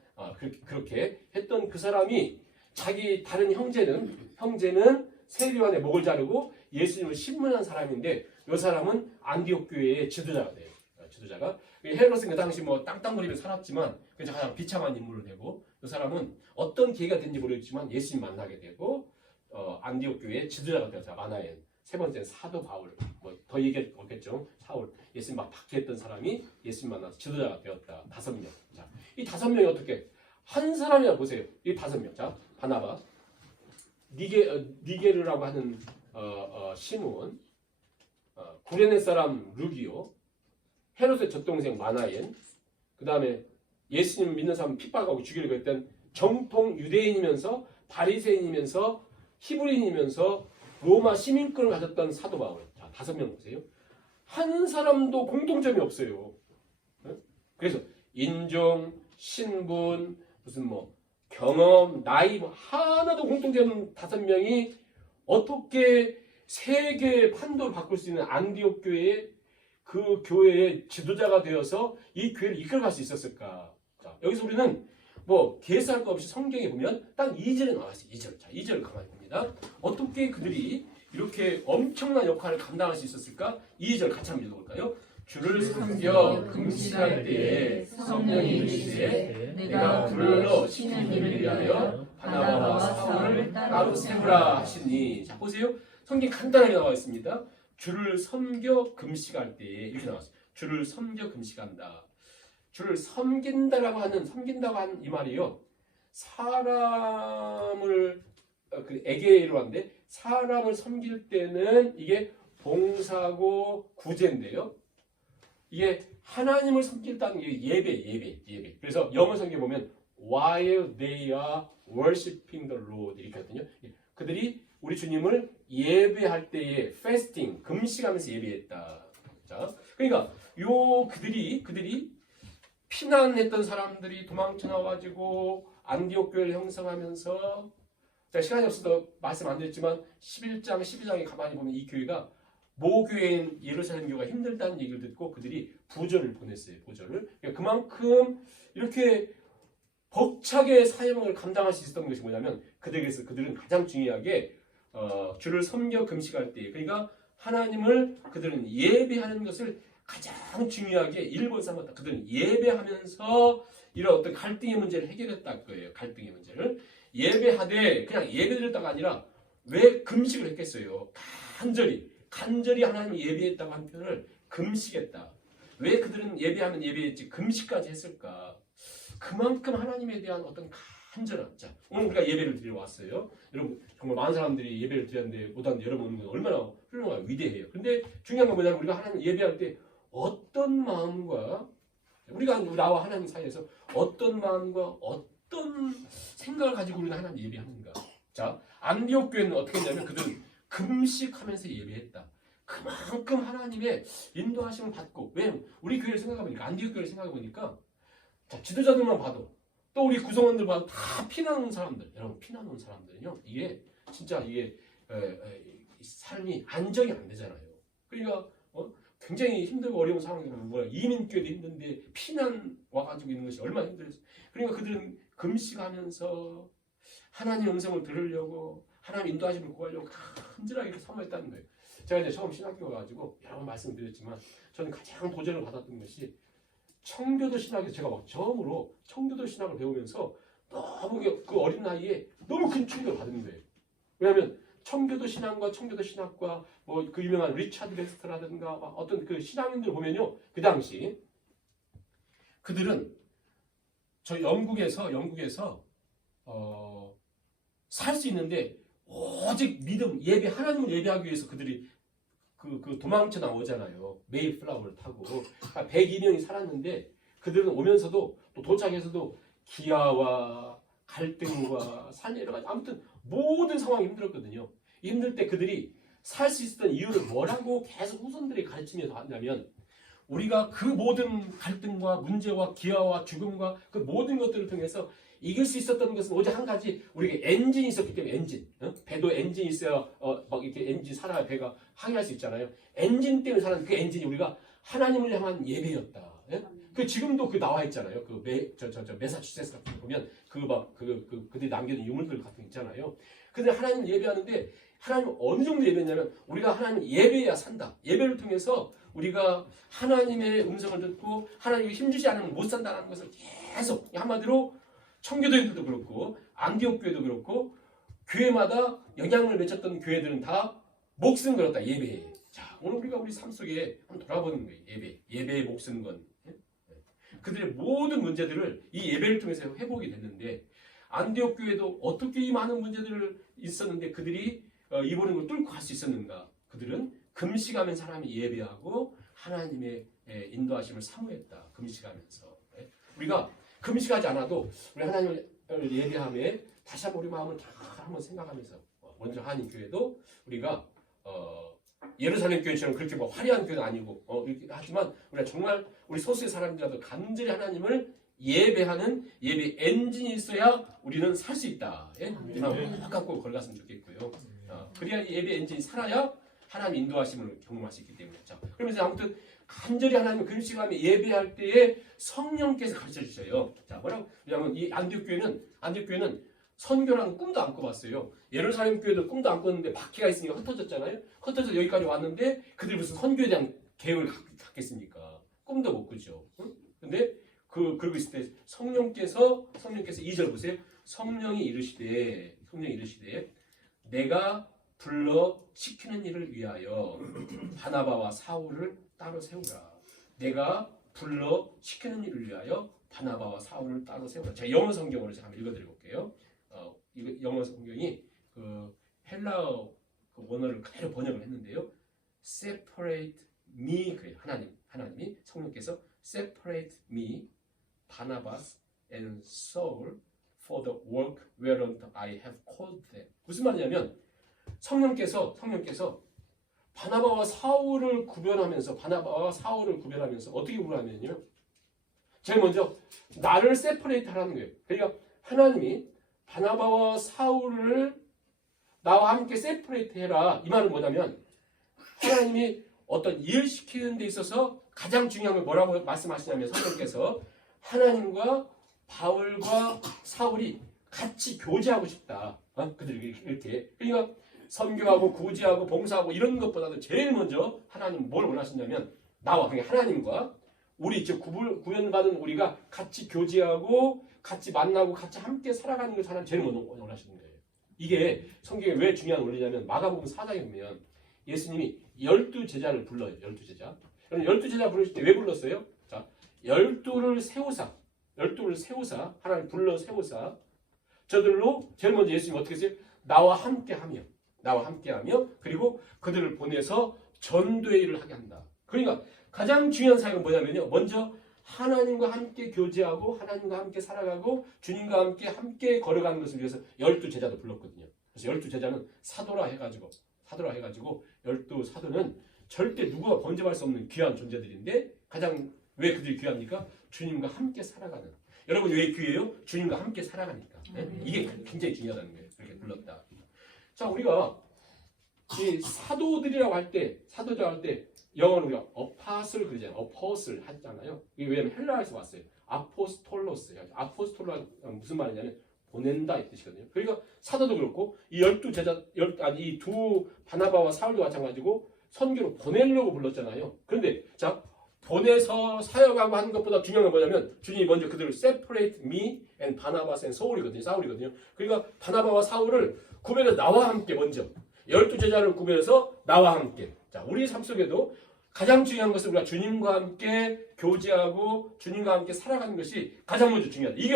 그렇게 했던 그 사람이 자기 다른 형제는 세례 요한의 목을 자르고 예수님을 신문한 사람인데 이 사람은 안디옥 교회의 지도자가 돼요. 지도자가 헤롯은 그 당시 뭐 땅땅거리며 살았지만 그냥 가장 비참한 인물을 되고 이 사람은 어떤 계기가 된지 모르겠지만 예수님 만나게 되고 안디옥 교회의 지도자가 되었다. 마나엔. 세 번째는 사도 바울. 뭐 더 얘기할 거 없겠죠. 사울. 예수님 막 박해했던 사람이 예수님 만나서 지도자가 되었다. 5명. 자, 이 5명이 어떻게 한 사람이라 보세요. 이 5명. 자, 바나바, 니게르라고 하는 시므온, 구레네 사람 루기오, 헤롯의 젖동생 마나엔, 그 다음에 예수님 믿는 사람 핍박하고 죽이려고 했던 정통 유대인이면서 바리새인이면서 히브리인이면서 로마 시민권을 가졌던 사도 바울. 자, 5명 보세요. 한 사람도 공통점이 없어요. 그래서 인종, 신분, 무슨 뭐 경험, 나이 뭐 하나도 공통점 5명이 어떻게 세계의 판도를 바꿀 수 있는 안디옥 교회의 그 교회의 지도자가 되어서 이 교회를 이끌어갈 수 있었을까? 자, 여기서 우리는 뭐 계산할 거 없이 성경에 보면 딱 2절에 나왔어요. 2절. 자, 2절 가만히 봅니다. 어떻게 그들이 이렇게 엄청난 역할을 감당할 수 있었을까? 2절 같이 한번 읽어볼까요? 주를 섬겨 금식할 때에 성령이 이르시되 내가 불러 시키는 일을 위하여 바나바와 사울을 따로 세우라 하시니. 자, 보세요. 성경 간단하게 나와 있습니다. 주를 섬겨 금식할 때에 이렇게 나왔어요. 주를 섬겨 금식한다. 주를 섬긴다고 하는 이 말이요. 사람을 에게로 하는데 사람을 섬길 때는 이게 봉사고 구제인데요. 이게 하나님을 섬긴다는 게 예배. 그래서 영어 성경에 보면 while they are worshiping the Lord 이렇게 하거든요. 그들이 우리 주님을 예배할 때에 fasting, 금식하면서 예배했다. 자, 그러니까 그들이 피난했던 사람들이 도망쳐 나와가지고 안디옥 교회를 형성하면서, 제가 시간이 없어서 말씀 안 드렸지만 11장, 12장에 가만히 보면 이 교회가 모교회인 예루살렘 교회가 힘들다는 얘기를 듣고 그들이 부조를 보냈어요. 부조를. 그러니까 그만큼 이렇게 벅차게 사역을 감당할 수 있었던 것이 뭐냐면 그들은 가장 중요하게 주를 섬겨 금식할 때, 그러니까 하나님을 그들은 예배하는 것을 가장 중요하게 일본 삼았다. 그들은 예배하면서 이런 어떤 갈등의 문제를 해결했다는 거예요. 갈등의 문제를 예배하되 그냥 예배드렸다가 아니라 왜 금식을 했겠어요? 간절히 하나님을 예배했다고 한 표현을 금식했다. 왜 그들은 예배하면 예배했지 금식까지 했을까? 그만큼 하나님에 대한 어떤 간절함. 자, 오늘 우리가 예배를 드리러 왔어요. 여러분 정말 많은 사람들이 예배를 드렸는데 못 왔는데 여러분 얼마나 훌륭하고 위대해요. 근데 중요한 건 뭐냐면 우리가 하나님 예배할 때 어떤 마음과 우리가 나와 하나님 사이에서 어떤 마음과 어떤 생각을 가지고 우리는 하나님 예배하는가. 자, 안디옥 교회는 어떻게 했냐면 그들은 금식하면서 예배했다. 그만큼 하나님의 인도하심을 받고, 왜 우리 교회를 생각해보니까 안디옥 교회를 생각해보니까 자, 지도자들만 봐도 또 우리 구성원들 봐도 다 피난 온 사람들, 여러분 피난 온 사람들은요 이게 진짜 삶이 안정이 안 되잖아요. 그러니까 굉장히 힘들고 어려운 상황이면 이민교회도 힘든데 피난 와가지고 있는 것이 얼마나 힘들었어요. 그러니까 그들은 금식하면서 하나님의 음성을 들으려고 하나님 인도하심을 구하려고 간절하게 사모했다는 거예요. 제가 이제 처음 신학교 가가지고 여러 번 말씀드렸지만 저는 가장 도전을 받았던 것이 청교도 신학에서 제가 막 처음으로 청교도 신학을 배우면서 너무 그 어린 나이에 너무 큰 충격을 받은 거예요. 왜냐하면 청교도 신앙과 청교도 신학과 뭐 그 유명한 리차드 베스트라든가 어떤 그 신앙인들 보면요, 그 당시 그들은 저 영국에서 살 수 있는데 오직 믿음, 예배, 하나님을 예배하기 위해서 그들이 그 도망쳐 나오잖아요. 메이플라워를 타고 102명이 살았는데 그들은 오면서도 또 도착해서도 기아와 갈등과 산 여러 가지 아무튼 모든 상황이 힘들었거든요. 힘들 때 그들이 살 수 있었던 이유를 뭐라고 계속 후손들이 가르치면서 한다면 우리가 그 모든 갈등과 문제와 기아와 죽음과 그 모든 것들을 통해서 이길 수 있었던 것은 오직 한 가지, 우리에게 엔진이 있었기 때문에 엔진. 배도 엔진이 있어야 막 이렇게 엔진 살아야 배가 항해할 수 있잖아요. 엔진 때문에 사는 그 엔진이 우리가 하나님을 향한 예배였다. 예? 그 지금도 그 나와 있잖아요. 그 메사추세츠 같은 거 보면 그들이 남겨둔 유물들 같은 거 있잖아요. 그들 하나님 예배하는데 하나님 어느 정도 예배냐면 우리가 하나님 예배해야 산다. 예배를 통해서 우리가 하나님의 음성을 듣고 하나님이 힘주지 않으면 못 산다는 것을 계속, 한마디로 청교도인들도 그렇고 안디옥 교회도 그렇고 교회마다 영향을 미쳤던 교회들은 다 목숨 걸었다. 예배에. 자, 오늘 우리가 우리 삶 속에 한번 돌아보는 거예요. 예배에 목숨 건 그들의 모든 문제들을 이 예배를 통해서 회복이 됐는데, 안디옥 교회도 어떻게 이 많은 문제들을 있었는데 그들이 이 모든 걸 뚫고 갈 수 있었는가? 그들은 금식하면서 하나님을 예배하고 하나님의 인도하심을 사모했다. 금식하면서. 우리가 금식하지 않아도 우리 하나님을 예배함에 다시 한번 우리 마음을 다 한번 생각하면서, 먼저 한인 교회도 우리가 예루살렘 교회처럼 그렇게 뭐 화려한 교회는 아니고 이렇게 하지만 우리가 정말 우리 소수의 사람들이라도 간절히 하나님을 예배하는 예배 엔진이 있어야 우리는 살 수 있다. 예? 갖고 걸어갔으면 좋겠고요. 그래야 예배 엔진이 살아야 하나님 인도하심을 경험할 수 있기 때문에. 자, 그러면서 아무튼 간절히 하나님을 금식하며 예배할 때에 성령께서 가르쳐 주셔요. 자, 뭐라고? 왜냐하면 이 안디옥 교회는 선교라는 꿈도 안 꿔봤어요. 예루살렘 교회도 꿈도 안 꿨는데 박해가 있으니까 흩어졌잖아요. 흩어져서 여기까지 왔는데 그들이 무슨 선교에 대한 계획을 갖겠습니까? 꿈도 못 꾸죠. 응? 근데 그러고 있을 때 성령께서 2절 보세요. 성령이 이르시되 내가 불러 시키는 일을 위하여 바나바와 사울을 따로 세우라. 내가 불러 시키는 일을 위하여 바나바와 사울을 따로 세우라. 제가 영어 성경으로 제가 한번 읽어드려볼게요. 이거 영어 성경이 그 헬라어 그 원어를 그대로 번역을 했는데요. Separate me 그래요. 하나님이 성령께서 Separate me, Barnabas and Saul for the work whereunto I have called them. 무슨 말이냐면 성령께서 바나바와 사울을 구별하면서 어떻게 구별하면요? 제일 먼저 나를 세퍼레이트 하라는 거예요. 그러니까 하나님이 바나바와 사울을 나와 함께 세퍼레이트 해라. 이 말은 뭐냐면 하나님이 어떤 일 시키는 데 있어서 가장 중요한 걸 뭐라고 말씀하시냐면 성령께서 하나님과 바울과 사울이 같이 교제하고 싶다. 그들이 이렇게. 그러니까 선교하고 구제하고 봉사하고 이런 것보다도 제일 먼저 하나님 뭘 원하시냐면 나와 그러니까 하나님과 우리 즉 구원받은 우리가 같이 교제하고 같이 만나고 같이 함께 살아가는 것을 하나님 제일 먼저 원하시는 거예요. 이게 성경에 왜 중요한 원리냐면 마가복음 4장에 보면 예수님이 12제자를 불러요. 12제자. 그럼 12제자 부르실 때 왜 불렀어요? 자, 12를 세우사 하나님 불러 세우사 저들로 제일 먼저 예수님이 어떻게 했어요? 나와 함께하며 그리고 그들을 보내서 전도의 일을 하게 한다. 그러니까 가장 중요한 사역은 뭐냐면요. 먼저 하나님과 함께 교제하고 하나님과 함께 살아가고 주님과 함께 걸어가는 것을 위해서 12제자도 불렀거든요. 그래서 12제자는 사도라 해가지고 12사도는 절대 누구가 범접할 수 없는 귀한 존재들인데 가장 왜 그들이 귀합니까? 주님과 함께 살아가는. 여러분 왜 귀해요? 주님과 함께 살아가니까. 네? 이게 굉장히 중요하다는 거예요. 그렇게 불렀다. 자, 우리가 이 사도들이라고 할 때 영어로 우리가 어파슬 그러잖아요. 어퍼슬 하잖아요. 이게 왜냐면 헬라에서 왔어요. 아포스톨로스. 아포스톨로가 무슨 말이냐면 보낸다 이 뜻이거든요. 그러니까 사도도 그렇고 이 12제자 이 두 바나바와 사울도 마찬가지고 선교로 보내려고 불렀잖아요. 그런데 자 보내서 사역하고 하는 것보다 중요한 건 뭐냐면 주님이 먼저 그들을 separate me and Barnabas and 사울이거든요. 그러니까 바나바와 사울을 구별해서 나와 함께 먼저 12제자를 구별해서 나와 함께. 자, 우리 삶 속에도 가장 중요한 것은 우리가 주님과 함께 교제하고 주님과 함께 살아가는 것이 가장 먼저 중요하다. 이게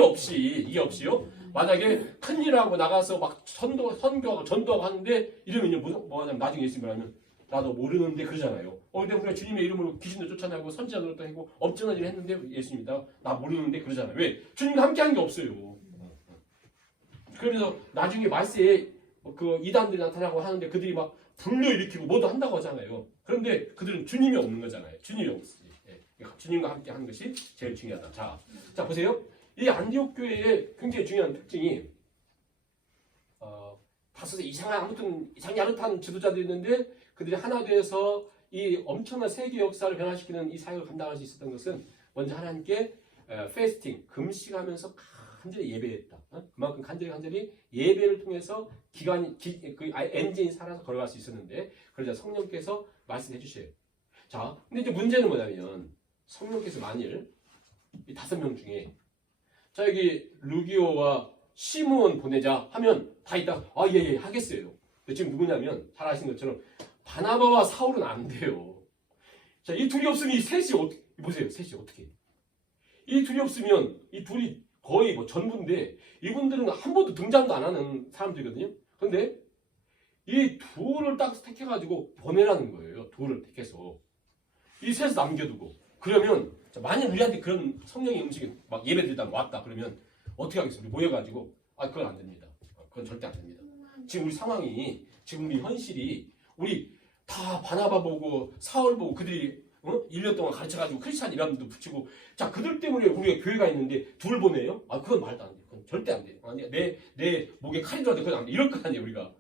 없이요. 만약에 큰일하고 나가서 막 선교하고 전도하고 하는데 이러면요 뭐하냐면 나중에 예수님 말하면 나도 모르는데 그러잖아요. 근데 우리가 주님의 이름으로 귀신도 쫓아내고 선지자들도 하고 엄청난 일을 했는데 예수님이 나 모르는데 그러잖아요. 왜? 주님과 함께한 게 없어요. 그러면서 나중에 말세에 그 이단들이 나타나고 하는데 그들이 막 불러일으키고 뭐도 한다고 하잖아요. 그런데 그들은 주님이 없는 거잖아요. 주님이 없으니. 주님과 함께 하는 것이 제일 중요하다. 자 보세요. 이 안디옥 교회의 굉장히 중요한 특징이 다소 이상하게 아릇한 지도자들이 있는데 그들이 하나 돼서 이 엄청난 세계 역사를 변화시키는 이 사역을 감당할 수 있었던 것은 먼저 하나님께 패스팅, 금식하면서 간절히 예배했다. 그만큼 간절히 예배를 통해서 그 엔진이 살아서 걸어갈 수 있었는데 그러자 성령께서 말씀해 주셔요. 자, 근데 이제 문제는 뭐냐면 성령께서 만일 이 5명 중에 자 여기 루기오와 시므온 보내자 하면 다 있다. 예 하겠어요. 근데 지금 누구냐면 잘 아시는 것처럼 바나바와 사울은 안 돼요. 자, 이 둘이 없으면 이 셋이 보세요. 셋이 어떻게? 이 둘이 없으면 이 둘이 거의 뭐 전부인데 이분들은 한 번도 등장도 안 하는 사람들이거든요. 그런데 이 둘을 딱 택해가지고 보내라는 거예요. 둘을 택해서 이 셋을 남겨두고 그러면 만약 우리한테 그런 성령의 음식이 막 예배드리다 왔다 그러면 어떻게 하겠어요? 모여가지고 그건 안 됩니다. 그건 절대 안 됩니다. 지금 우리 상황이 지금 우리 현실이 우리 다 바나바 보고 사울 보고 그들이 1년 동안 가르쳐가지고 크리스찬 이름도 붙이고 자 그들 때문에 우리가 교회가 있는데 둘 보내요? 그건 말도 안 돼요. 그건 절대 안 돼요. 내 목에 칼이 들어도 그건 안 돼. 이럴 거 아니에요 우리가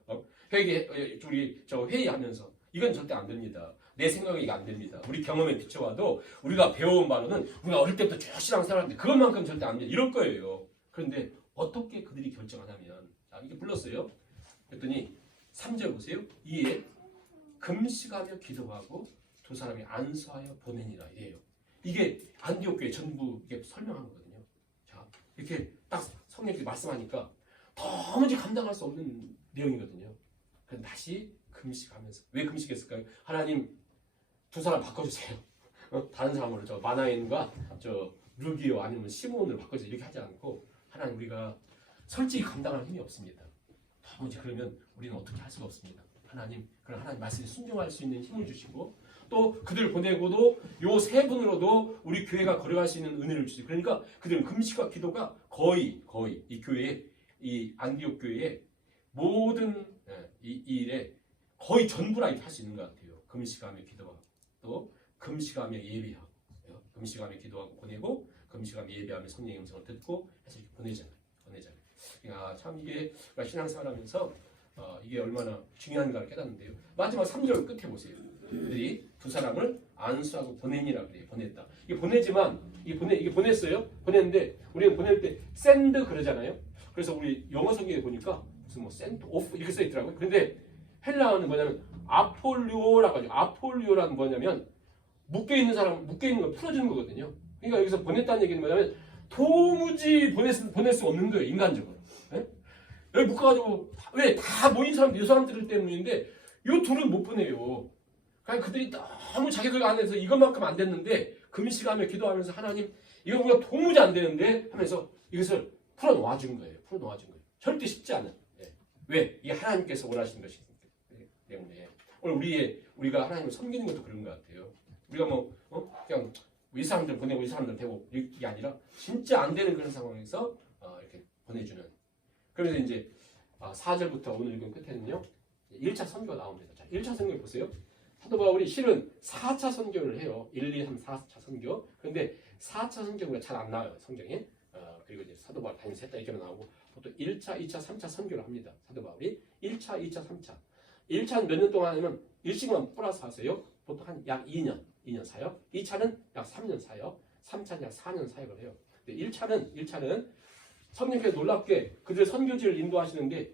우리 회의하면서 이건 절대 안 됩니다. 내 생각이 이게 안 됩니다. 우리 경험에 비춰봐도 우리가 배워온 바로는 우리가 어릴 때부터 쭉 신앙생활하는데 그것만큼 절대 안 돼. 이럴 거예요. 그런데 어떻게 그들이 결정하냐면 자, 이게 불렀어요. 그랬더니 3절 보세요. 이에 금식하며 기도하고 두 사람이 안수하여 보내니라 이래요. 이게 안디옥 교회 전부 이게 설명한 거거든요. 자, 이렇게 딱 성령님이 말씀하니까 도무지 감당할 수 없는 내용이거든요. 그럼 다시 금식하면서 왜 금식했을까요? 하나님 두 사람 바꿔주세요. 다른 사람으로 저 마나엔과 저 루기오 아니면 시몬으로 바꿔주세요. 이렇게 하지 않고 하나님 우리가 솔직히 감당할 힘이 없습니다. 도무지 그러면 우리는 어떻게 할 수가 없습니다. 하나님 그런 하나님 말씀에 순종할 수 있는 힘을 주시고 또 그들 보내고도 요 세 분으로도 우리 교회가 걸어갈 수 있는 은혜를 주시고 그러니까 그들은 금식과 기도가 거의 이 교회에 이 안디옥 교회의 모든 이 일에 거의 전부라 이렇게 할 수 있는 것 같아요. 금식하며 기도하고 또 금식하며 예배하고 금식하며 기도하고 보내고 금식하며 예배하며 성령의 음성을 듣고 해서 이렇게 보내잖아요. 야, 참 이게 신앙생활하면서 이게 얼마나 중요한가를 깨닫는데요. 마지막 3절 끝에 보세요. 그들이 두 사람을 안수하고 보내니라 그래요. 보냈다. 이게 보내지만 이게 보냈어요. 보냈는데 우리는 보낼 때 send 그러잖아요. 그래서 우리 영어 성경에 보니까 무슨 뭐 send off 이렇게 써 있더라고요. 그런데 헬라어는 뭐냐면 아폴리오라고 하죠. 아폴리오라는 뭐냐면 묶여 있는 걸 풀어주는 거거든요. 그러니까 여기서 보냈다는 얘기는 뭐냐면 도무지 보낼 수 없는 거예요. 인간적으로. 네? 여기 묶어가지고 왜 다 모인 사람들 이 사람들 때문인데 이 둘은 못 보내요. 그러니까 그들이 너무 자기들 안에서 이것만큼 안 됐는데 금식하며 기도하면서 하나님 이거 우리가 도무지 안 되는데 하면서 이것을 풀어놓아 준 거예요. 절대 쉽지 않은. 네. 왜? 이게 하나님께서 원하시는 것이기 때문에 오늘 우리가 하나님을 섬기는 것도 그런 것 같아요. 우리가 그냥 이 사람들 보내고 이 사람들 되고 이게 아니라 진짜 안 되는 그런 상황에서 이렇게 보내주는. 그래서 이제 4절부터 오늘 읽은 끝에는요 1차 선교가 나옵니다. 자, 1차 선교 보세요. 사도 바울이 실은 4차 선교를 해요. 1, 2, 3, 4차 선교. 그런데 4차 선교가 잘 안 나와요 성경에. 그리고 이제 사도 바울 다니면서 했다 이렇게 나오고 보통 1차, 2차, 3차 선교를 합니다. 사도 바울이 1차, 2차, 3차. 1차는 몇 년 동안 하면 일식만 플러스 하세요. 보통 한 약 2년 사역. 2차는 약 3년 사역. 3차는 약 4년 사역을 해요. 근데 1차는 성령께서 놀랍게 그들 선교지를 인도하시는데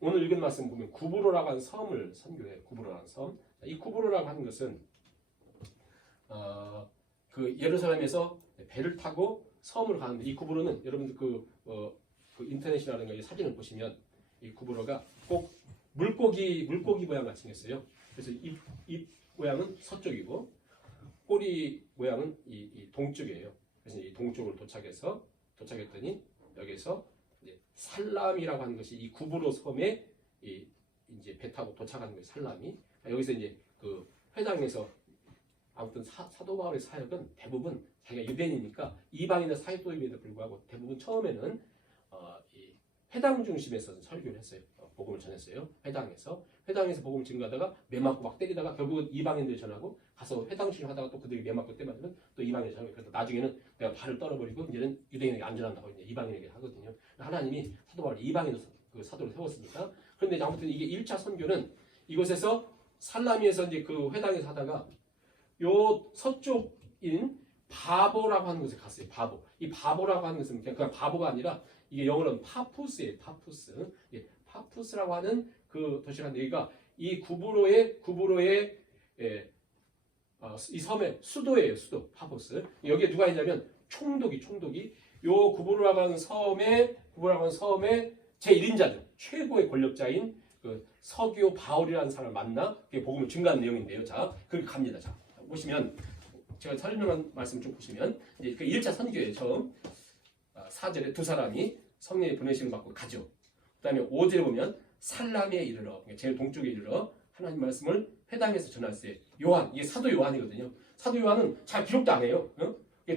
오늘 읽은 말씀 보면 구브로라고 하는 섬을 선교해요. 구브로라는 섬. 이 구브로라고 하는 것은 그 예루살렘에서 배를 타고 섬으로 가는데 이 구브로는 여러분들 그 인터넷이라든가 이 사진을 보시면 이 구브로가 꼭 물고기 모양 같이 생겼어요. 그래서 입 모양은 서쪽이고 꼬리 모양은 이 동쪽이에요. 그래서 이 동쪽으로 도착했더니 여기서 이제 살람이라고 하는 것이 이 구브로 섬에 이제 배 타고 도착하는 거예요. 살람이 여기서 이제 그 회당에서 아무튼 사도 바울의 사역은 대부분 자기가 유대인이니까 이방인의 사역도임에도 불구하고 대부분 처음에는 이 회당 중심에서 설교를 했어요. 복음을 전했어요. 회당에서 복음을 증거하다가 매 맞고 막 때리다가 결국은 이방인들 전하고 가서 회당 중심 하다가 또 그들이 매 맞고 때 맞으면 또 이방인 전하고 그래서 나중에는 내가 발을 떨어버리고 이제는 유대인에게 안전한다고 이제 이방인에게 하거든요. 하나님이 사도 바울 이방인 그 사도를 세웠으니까. 그런데 아무튼 이게 1차 선교는 이곳에서 살라미에서 이제 그 회당에서 하다가 요 서쪽인 바보라고 하는 곳에 갔어요. 바보. 이 바보라고 하는 것은 그냥 바보가 아니라 이게 영어로는 파푸스예요. 파푸스. 파푸스라고 하는 그 도시가 여기가 이 구브로의 이 섬의 수도예요. 수도. 파푸스. 여기에 누가 있냐면 총독이 요 구브로라고 하는 섬의 제1인자죠. 최고의 권력자인 그 서기오 바울이라는 사람을 만나 복음을 증가하는 내용인데요. 자, 그렇게 갑니다. 자, 보시면 제가 설명한 말씀 좀 보시면 이제 그 1차 선교에 처음 4절에 두 사람이 성령의 보내심을 받고 가죠. 그다음에 5절에 보면 살람에 이르러 제일 동쪽에 이르러 하나님 말씀을 회당에서 전할 때 요한 이게 사도 요한이거든요. 사도 요한은 잘 기록도 안 해요.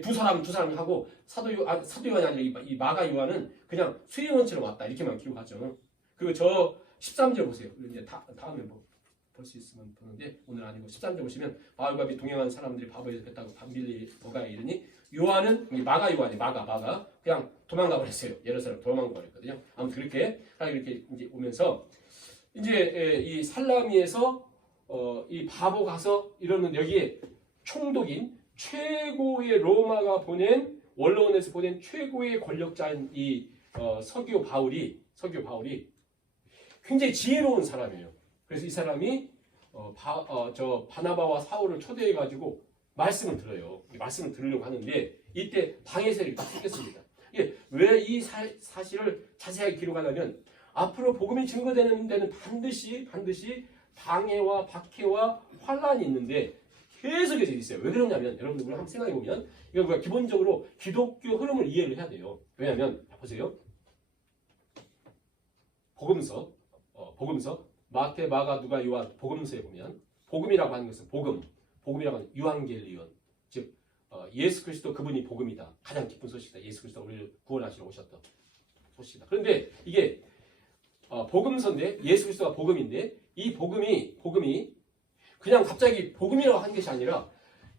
두 사람 하고 사도 요한이 아니라 이 마가 요한은 그냥 수행원처럼 왔다 이렇게만 기록하죠. 그리고 저 13절 보세요. 이제 다음에 뭐 볼 수 있으면 보는데 오늘 아니고 13절 보시면 바울과 동행한 사람들이 바보에서 뺐다고 담빌리 보가에 이르니 요한은 마가 요한이 마가 그냥 도망가 버렸어요. 예루살렘 도망가 버렸거든요. 아무튼 그렇게 이제 오면서 이제 이 살라미에서 이 바보 가서 이러는 여기에 총독인 최고의 로마가 보낸 원로원에서 보낸 최고의 권력자인 이 서기오 바울이 굉장히 지혜로운 사람이에요. 그래서 이 사람이 바나바와 사울을 초대해 가지고 말씀을 들어요. 말씀을 들으려고 하는데 이때 방해 세력이 딱 생겼습니다. 왜 이 사실을 자세하게 기록하냐면 앞으로 복음이 증거되는 데는 반드시 방해와 박해와 환란이 있는데 계속해서 있어요. 왜 그러냐면 여러분들 한번 생각해 보면 이거 우리가 기본적으로 기독교 흐름을 이해를 해야 돼요. 왜냐하면 보세요. 복음서 마태, 마가, 누가, 요한 복음서에 보면 복음이라고 하는 것은 복음이라고 하는 유한겔리온 즉 예수 그리스도 그분이 복음이다. 가장 기쁜 소식이다. 예수 그리스도가 우리를 구원하시러 오셨다. 소식이다. 그런데 이게 복음서인데 예수 그리스도가 복음인데 이 복음이 그냥 갑자기 복음이라고 한 것이 아니라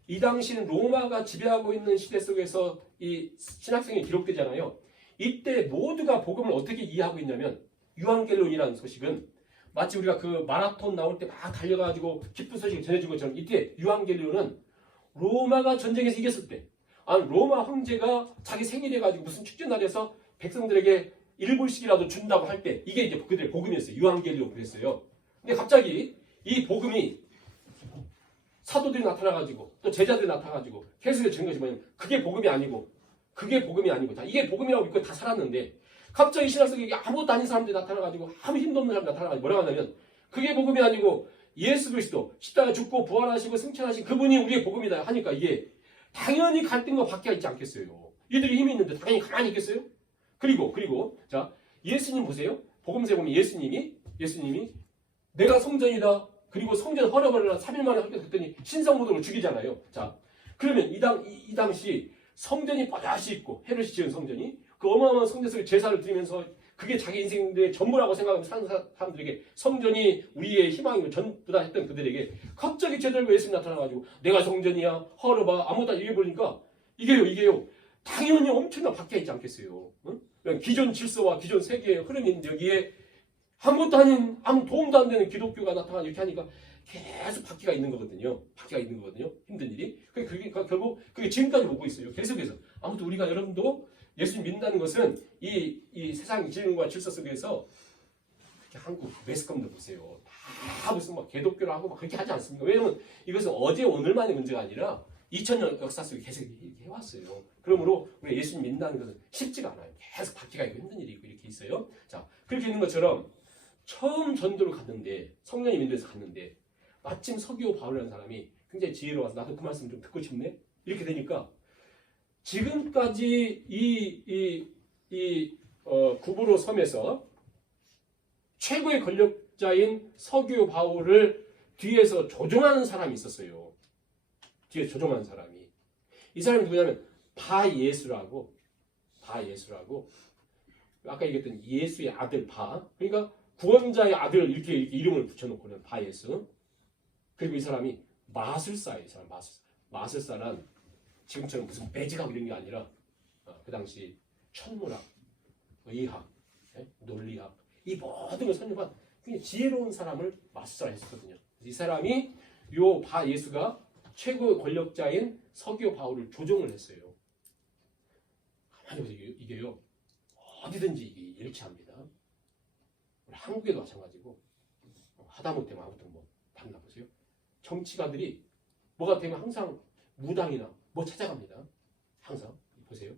이 당시는 로마가 지배하고 있는 시대 속에서 이 신학성이 기록되잖아요. 이때 모두가 복음을 어떻게 이해하고 있냐면 유한겔론이라는 소식은 마치 우리가 그 마라톤 나올 때 막 달려가지고 기쁜 소식을 전해준 것처럼 이때 유한겔론은 로마가 전쟁에서 이겼을 때 로마 황제가 자기 생일에 가지고 무슨 축제날에서 백성들에게 1불씩이라도 준다고 할 때 이게 이제 그들의 복음이었어요. 유한겔리온 그랬어요. 근데 갑자기 이 복음이 사도들이 나타나가지고 또 제자들이 나타나가지고 계속해서 준 것이 뭐냐면 그게 복음이 아니고 자 이게 복음이라고 믿고 다 살았는데 갑자기 신학 속에 아무것도 아닌 사람들이 나타나가지고 아무 힘도 없는 사람이 나타나가지고 뭐라고 하냐면 그게 복음이 아니고 예수 그리스도 십자가에 죽고 부활하시고 승천하신 그분이 우리의 복음이다 하니까 이게 당연히 갈등과 박해가 있지 않겠어요. 이들이 힘이 있는데 당연히 가만히 있겠어요? 그리고 자 예수님 보세요. 복음서에 보면 예수님이 내가 성전이다. 그리고 성전 헐어버려라 3일 만에 헐었더니 신성모독을 죽이잖아요. 자 그러면 이 당시 성전이 뽀얗이 있고 헤롯이 지은 성전이 그 어마어마한 성전 속에 제사를 드리면서 그게 자기 인생의 전부라고 생각하며 사는 사람들에게 성전이 우리의 희망이고 전부다 했던 그들에게 갑자기 제자들과 예수님 나타나가지고 내가 성전이야 헐어봐 아무것도 안 읽어보니까 이게요 당연히 엄청난 박해가 있지 않겠어요. 응? 기존 질서와 기존 세계의 흐름인 여기에 아무것도 아닌 아무 도움도 안 되는 기독교가 나타나고 이렇게 하니까 계속 박해가 있는 거거든요. 힘든 일이. 그러니까 결국 그게 지금까지 오고 있어요. 계속해서. 아무튼 우리가 여러분도 예수님 믿는다는 것은 이 세상 질문과 질서 속에서 한국 매스컴도 보세요. 다 무슨 막 개독교를 하고 막 그렇게 하지 않습니까? 왜냐면 이것은 어제 오늘만의 문제가 아니라 2000년 역사 속에 계속 이렇게 해왔어요. 그러므로 우리 예수님 믿는다는 것은 쉽지가 않아요. 계속 박해가 있고 힘든 일이 있고 이렇게 있어요. 자, 그렇게 있는 것처럼 처음 전도를 갔는데 성령이 민도에서 갔는데 마침 서기오 바울이라는 사람이 굉장히 지혜로워서 나도 그 말씀 좀 듣고 싶네 이렇게 되니까 지금까지 구브로 섬에서 최고의 권력자인 서기오 바울을 뒤에서 조종하는 사람이 있었어요. 뒤에 조종하는 사람이 이 사람이 누구냐면 바예수라고 아까 얘기했던 예수의 아들 그러니까 구원자의 아들 이렇게 이름을 붙여놓고는 바예수. 그리고 이 사람이 마술사예요. 마술사란 지금처럼 무슨 매직하고 이런 게 아니라 그 당시 천문학, 의학, 논리학 이 모든 걸 선유한 굉장히 지혜로운 사람을 마술사라 했었거든요. 이 사람이 요 바예수가 최고의 권력자인 서기오 바울을 조종을 했어요. 가만히 보세요. 이게요. 어디든지 이게 일치합니다. 우리 한국에도 마찬가지고 하다못해 아무튼 뭐 봤나 보세요. 정치가들이 뭐가 되면 항상 무당이나 뭐 찾아갑니다. 항상 보세요.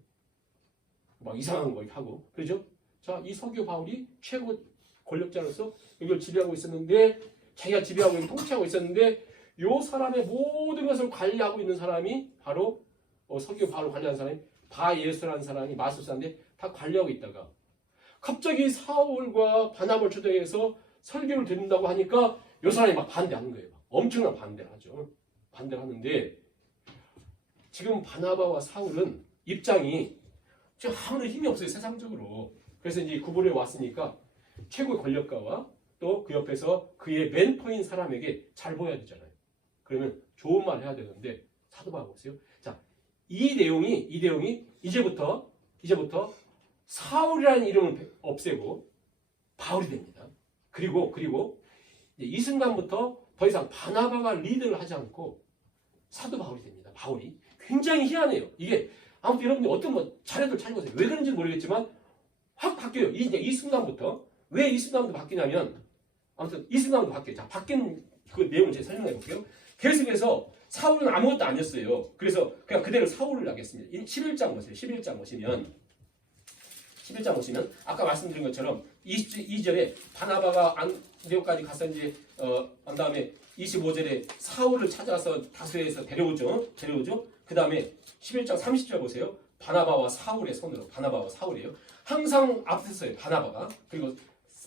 막 이상한 거 하고 그러죠. 자, 이 서기오 바울이 최고 권력자로서 이걸 지배하고 있었는데 자기가 지배하고 통치하고 있었는데 요 사람의 모든 것을 관리하고 있는 사람이 바로 서기오 바울을 관리하는 사람이 바예수라는 사람이 마술사인데 다 관리하고 있다가 갑자기 사울과 바나바를 초대해서 설교를 듣는다고 하니까 요 사람이 막 반대하는 거예요. 엄청난 반대를 하죠. 반대를 하는데 지금 바나바와 사울은 입장이 지금 아무런 힘이 없어요. 세상적으로. 그래서 이제 구브로에 왔으니까 최고의 권력가와 또 그 옆에서 그의 멘토인 사람에게 잘 보여야 되잖아요. 그러면 좋은 말 해야 되는데 사도 바울 보세요. 자, 이 내용이 이제부터 사울이라는 이름을 없애고 바울이 됩니다. 그리고 이 순간부터 더 이상 바나바가 리드를 하지 않고 사도 바울이 됩니다. 바울이 굉장히 희한해요. 이게 아무튼 여러분들 어떤 뭐 자료들 찾아보세요. 왜 그런지 모르겠지만 확 바뀌어요. 이 순간부터. 왜 이 순간부터 바뀌냐면 아무튼 이 순간부터 바뀌어요. 자, 바뀐 그 내용을 제가 설명해 볼게요. 계속해서 사울은 아무것도 아니었어요. 그래서 그냥 그대로 사울을 하겠습니다. 11장 보세요. 11장 보시면 아까 말씀드린 것처럼 22절에 바나바가 안디옥까지 가서 이제 한 다음에 25절에 사울을 찾아서 다수에서 데려오죠. 그 다음에 11장 30절 보세요. 바나바와 사울의 손으로. 바나바와 사울이에요. 항상 앞에 써요. 바나바가. 그리고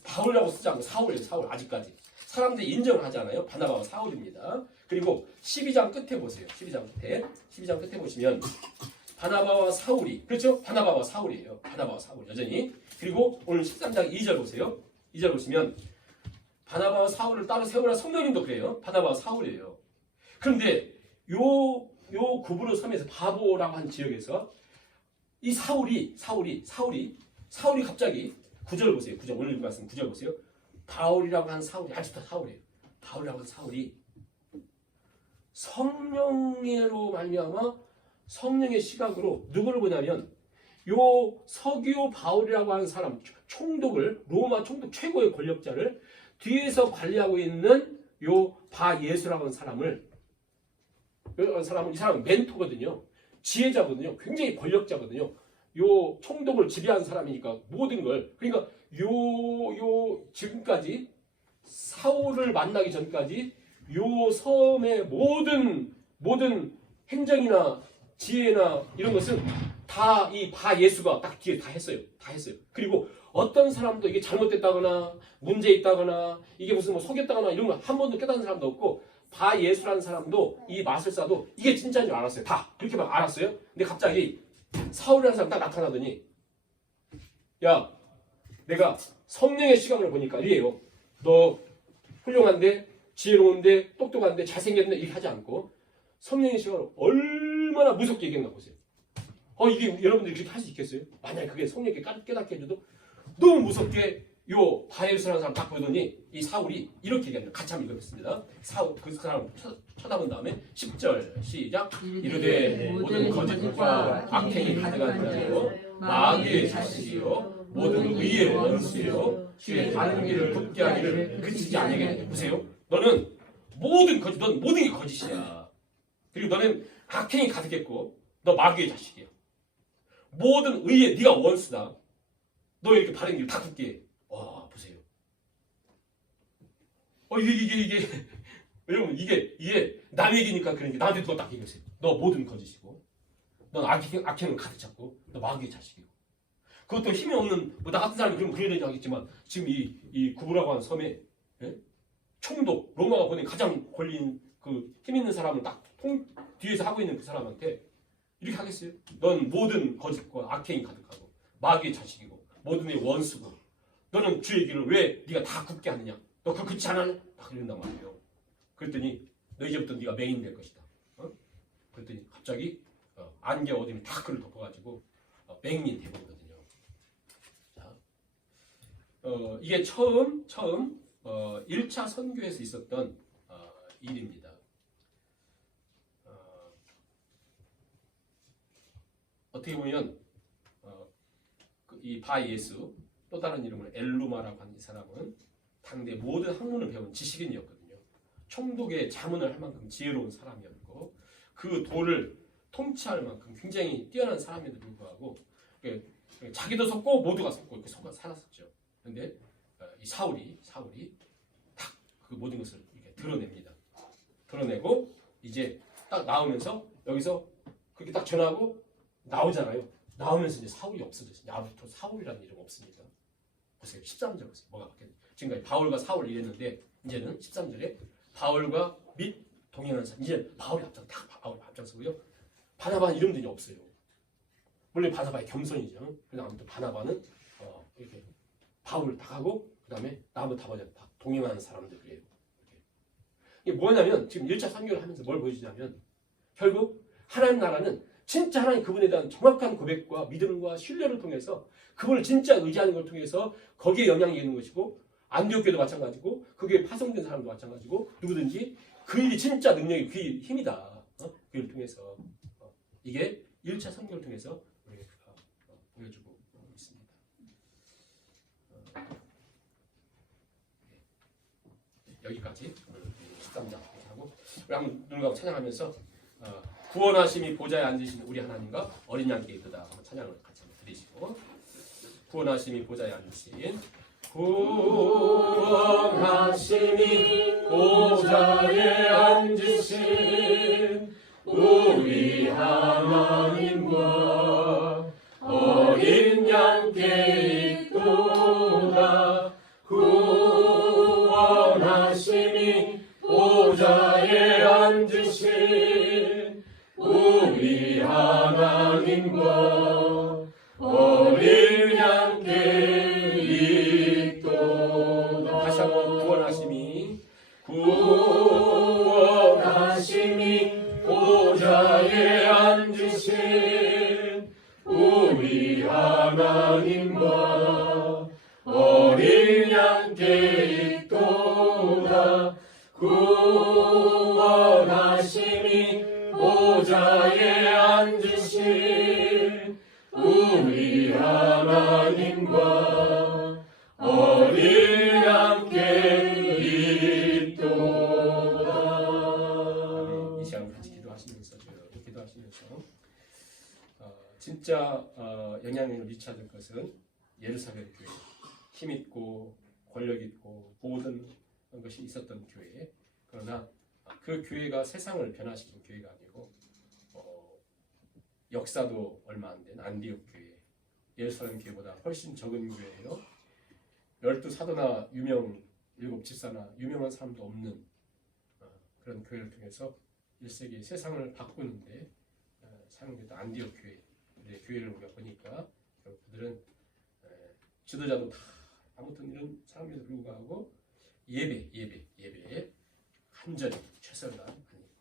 바울이라고 쓰지 않고 사울이에요. 사울 아직까지. 사람들이 인정을 하지 않아요. 바나바와 사울입니다. 그리고 12장 끝에 보세요. 12장 끝에 보시면 바나바와 사울이, 그렇죠? 바나바와 사울이에요. 바나바와 사울 여전히. 그리고 오늘 13장 2절 보세요. 2절 보시면 바나바와 사울을 따로 세우라. 성령님도 그래요. 바나바와 사울이에요. 그런데 요 구브로 섬에서 바보라고 한 지역에서 이 사울이 갑자기 9절 보세요. 9절 오늘 말씀 9절 보세요. 바울이라고 하는 사울이 아직도 사울이에요. 바울이라고 하는 사울이 성령으로 말미암아 성령의 시각으로 누구를 보냐면 요 서기오 바울이라고 하는 사람 총독을 로마 총독 최고의 권력자를 뒤에서 관리하고 있는 요 바예수라고 하는 이 사람은 멘토거든요. 지혜자거든요. 굉장히 권력자거든요. 요 총독을 지배한 사람이니까 모든 걸 그러니까 요 지금까지 사울을 만나기 전까지 요 섬의 모든 행정이나 지혜나 이런 것은 다 이 바예수가 딱 뒤에 다 했어요. 그리고 어떤 사람도 이게 잘못됐다거나 문제 있다거나 이게 무슨 뭐 속였다거나 이런 거 한 번도 깨닫는 사람도 없고 바예수라는 사람도 이 마술사도 이게 진짜인 줄 알았어요. 다 그렇게 막 알았어요. 근데 갑자기 사울이라는 사람 딱 나타나더니 야 내가 성령의 시각을 보니까 이래요. 너 훌륭한데 지혜로운데 똑똑한데 잘생겼는데 이렇게 하지 않고 성령의 시각으로 얼마나 무섭게 얘기했나 보세요. 이게 여러분들이 그렇게 할 수 있겠어요? 만약에 그게 성령께 깨닫게 해줘도 너무 무섭게 요 바예수라는 사람 딱 보더니 이 사울이 이렇게 얘기합니다. 같이 한번 읽어보겠습니다. 그 사람 쳐다본 다음에 10절 시작. 이르되 모든 거짓과 악행이 가득한 자요 마귀의 자식이요 모든 의의 원수요 주의 가는 길을 굽게 하기를 그치지 아니하겠느냐. 보세요. 너는 넌 모든 게 거짓이야. 그리고 너는 악행이 가득했고 너 마귀의 자식이야. 모든 의의 네가 원수다. 너 이렇게 바른 길 다 굽게 해. 보세요. 이게 여러분 이게 남 얘기니까 그런 게 나한테 누가 딱 얘기했어요. 너 모든 거짓이고 넌 악행을 가득 찼고 너 마귀의 자식이고 그것도 힘이 없는 뭐 나 같은 사람이 그러면 그래야 되지 않겠지만 지금 이 구브라고 하는 섬에 총독 로마가 보낸 가장 권린 그 힘 있는 사람을 딱 뒤에서 하고 있는 그 사람한테 이렇게 하겠어요? 넌 모든 거짓과 악행이 가득하고 마귀의 자식이고 모든 의 원수고 너는 주의 길을 왜 네가 다 굽게 하느냐? 너 그거 그렇지 않아? 막 이런단 말이에요. 그랬더니 너 이제부터 네가 메인 될 것이다. 그랬더니 갑자기 안개 어둠이 다 그를 덮어가지고 맹인이 되버리거든요. 자, 이게 처음 1차 선교에서 있었던 일입니다. 어떻게 보면 이 바예수 또 다른 이름으로 엘루마라고 하는 이 사람은 당대 모든 학문을 배운 지식인이었거든요. 총독의 자문을 할 만큼 지혜로운 사람이었고 그 도를 통치할 만큼 굉장히 뛰어난 사람임에도 불구하고 자기도 속고 모두가 속고 이렇게 속아 살았었죠. 그런데 이 사울이 딱 그 모든 것을 이렇게 드러냅니다. 드러내고 이제 딱 나오면서 여기서 그렇게 딱 전하고 나오잖아요. 나오면서 이제 사울이 없어졌어요. 야부터 사울이라는 이름 없습니다. 보세요. 13절 보세요. 뭐가 바뀌었냐. 지금까지 바울과 사울 이랬는데 이제는 13절에 바울과 및 동행하는 사람. 이제 바울이 앞장서고요. 바나바는 이름들이 없어요. 원래 바나바의 겸손이죠. 그래서 아무튼 바나바는 이렇게 바울을 딱 하고 그 다음에 나무 다바자 동행하는 사람들이에요. 이게 뭐냐면 지금 1차 선교를 하면서 뭘 보여주냐면 결국 하나님 나라는 진짜 하나님 그분에 대한 정확한 고백과 믿음과 신뢰를 통해서 그분을 진짜 의지하는 걸 통해서 거기에 영향이 있는 것이고 안디옥 교회도 마찬가지고 그 교회 파송된 사람도 마찬가지고 누구든지 그 일이 진짜 능력이 그 힘이다. 그 일을 통해서 이게 1차 선교를 통해서 우리가 보여주고 있습니다. 여기까지 13장 하고 우리 한번 눈을 감고 찬양하면서 구원하심이 보좌에 앉으신 우리 하나님과 어린 양께 있도다 한번 찬양을 같이 한번 드리시고 구원하심이 보좌에 앉으신 구원하심이 보좌에 앉으신 우리 하나님과 어린 양께 있도다 구원하심이 보좌에 앉으신 우리 하나님과 어린 양께 있도다. 다시 한번 구원하심이 보좌에 앉으신 우리 하나님과 어린 양께 있도다 구원하심이 보좌에 앉으신 우리 하나님과 어린 양께 있도다. 이 시간 같이 기도하시면서 진짜 영향력을 미쳐야 될 것은 예루살렘 교회 힘있고 권력있고 모든 것이 있었던 교회. 그러나 그 교회가 세상을 변화시킨 교회가 아니고 역사도 얼마 안 된 안디옥 교회, 예루살렘 교회보다 훨씬 적은 교회예요. 12사도나 유명 7집사나 유명한 사람도 없는 그런 교회를 통해서 1세기 세상을 바꾸는데 사용됐던 안디옥 교회를 우리가 보니까 그들은 지도자도 다 아무튼 이런 사람에도 불구하고 예배에 간절히 최선을 다한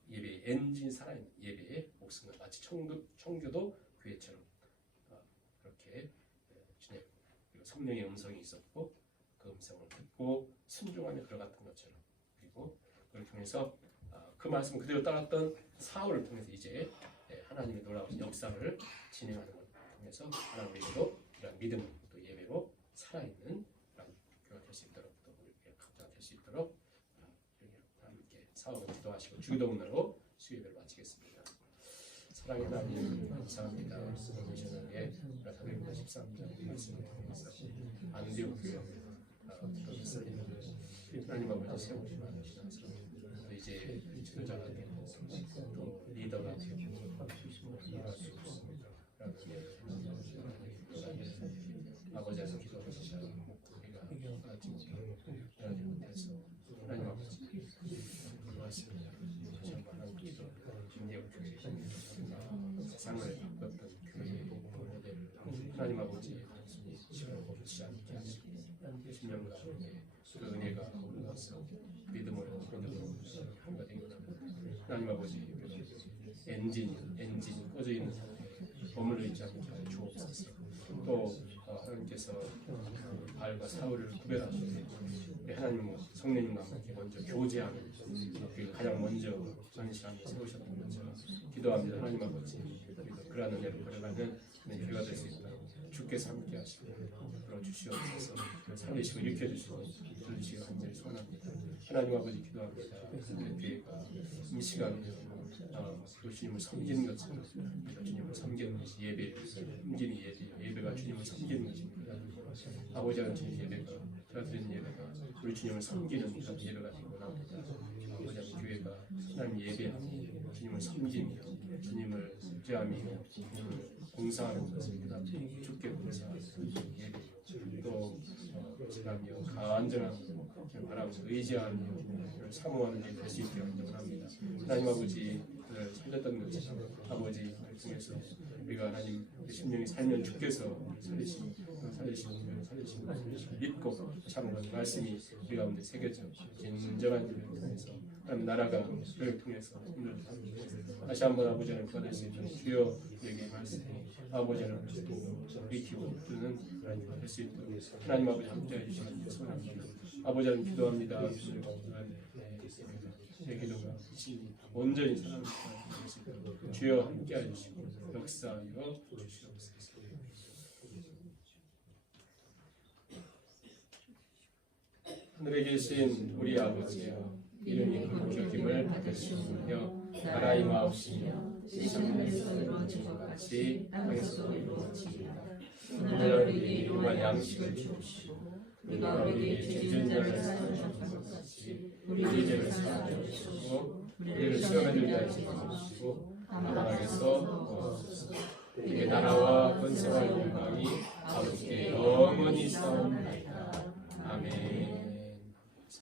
예배의 엔진 살아있는 예배의 목숨을 마치 청교도 교회처럼 그렇게 지내고 그리고 성령의 음성이 있었고 그 음성을 듣고 순종하며 걸어갔던 것처럼 그리고 그걸 통해서 그 말씀을 그대로 따랐던 사울을 통해서 이제 하나님의 놀라운 역사를 진행하는 것을 통해서 하나님께도 이런 믿음 또 예배로 살아있는 교회가 될 수 있도록 또 우리의 각자가 될 수 있도록 함께 사업을 기도하시고 주기도문으로 수요일을 마치겠습니다. 사랑의 하나님 감사합니다. 미션에게 413장 말씀을 통해서 안디옥 교회 하나님 아버지 세우시면 또 이제 지도자가 되고 또 리더가 되고 일할 수 있습니다. 아버지께서 기도하시자 우리가 하나님 못해서 하나님 아버지 고맙습니다. 다시 한번 하나님 기도 김대혁 교회 세상을 바꿨던 교회의 모델을 하나님 아버지 시간을 멈추지 않게 하시고 10년 가운데 그 은혜가 흘러서 믿음으로 하나가 된 것입니다. 하나님 아버지 엔진 꺼져 있는 상태에 머물러 있지 않게 하여 주옵소서. 또 하나님께서 바알과 사울을 구별하시되 하나님 성령님과 함께 먼저 교제하는 가장 먼저 전시하며 세우셨던 것처럼 기도합니다. 하나님 아버지 그러한 은혜로 걸어가는 교회가 될 수 있도록 주께서 함께 하시고 불러주시옵소서. 살리시고 일으켜주시고 들으시고 간절히 소원합니다. 하나님 아버지 기도합니다. 교회가 이 시간에 그 주님을 섬기는 것처럼 주님을 섬기는 것이 예배가 주님을 섬기는 것입니다. 아버지 하나님 예배가 제가 드리는 예배가 우리 주님을 섬기는 그런 예배가 되고 나옵니다. 아버지 하나님 교회가 하나님 예배하며 주님을 섬기며 주님을 제하며 주님을 공사하는 것입니다. 주께 공사하는 예배 또 제하며 간절한 바라고 의지하며 사모하는 일 될 수 있게 원합니다. 하나님 아버지 그를 살렸던 것처럼 아버지 통해서 우리가 하나님 심령이 살면 주께서 살리시고 믿고 참는 말씀이 우리 가운데 새겨져 진정한 일을 통해서 하나님 나라가 그를 통해서 다시 한번 아버지 하나님 받을 수 있는 주여 우리에게 말씀해 아버지 하나님 또 익히고 뜨는 하나님 될수 있도록 하나님 아버지 함께해 주시기 소원합니다. 아버지 하나님 기도합니다. 제 기도가 온전히 사랑합니다. 주여 함께해 주시고 역사하여 주시옵소서. 하늘에 계신 우리 아버지여, 이름이 거룩히 여김을 받으시오며 나라 임하옵시며 뜻하늘에서 이루어진 것 같이 땅에서도 이루어지이다. 오늘 우리에게 일용할 양식을 주옵시고 우리가 우리에게 죄 지은 자를 사하여 준 것 같이 우리 죄를 사하여 주시고 우리를 시험에 들게 하지 마시고 다만 악에서 구하옵소서. 이게 나라와 권세와 영광이 아버지께 영원히 있사옵나이다. 아멘.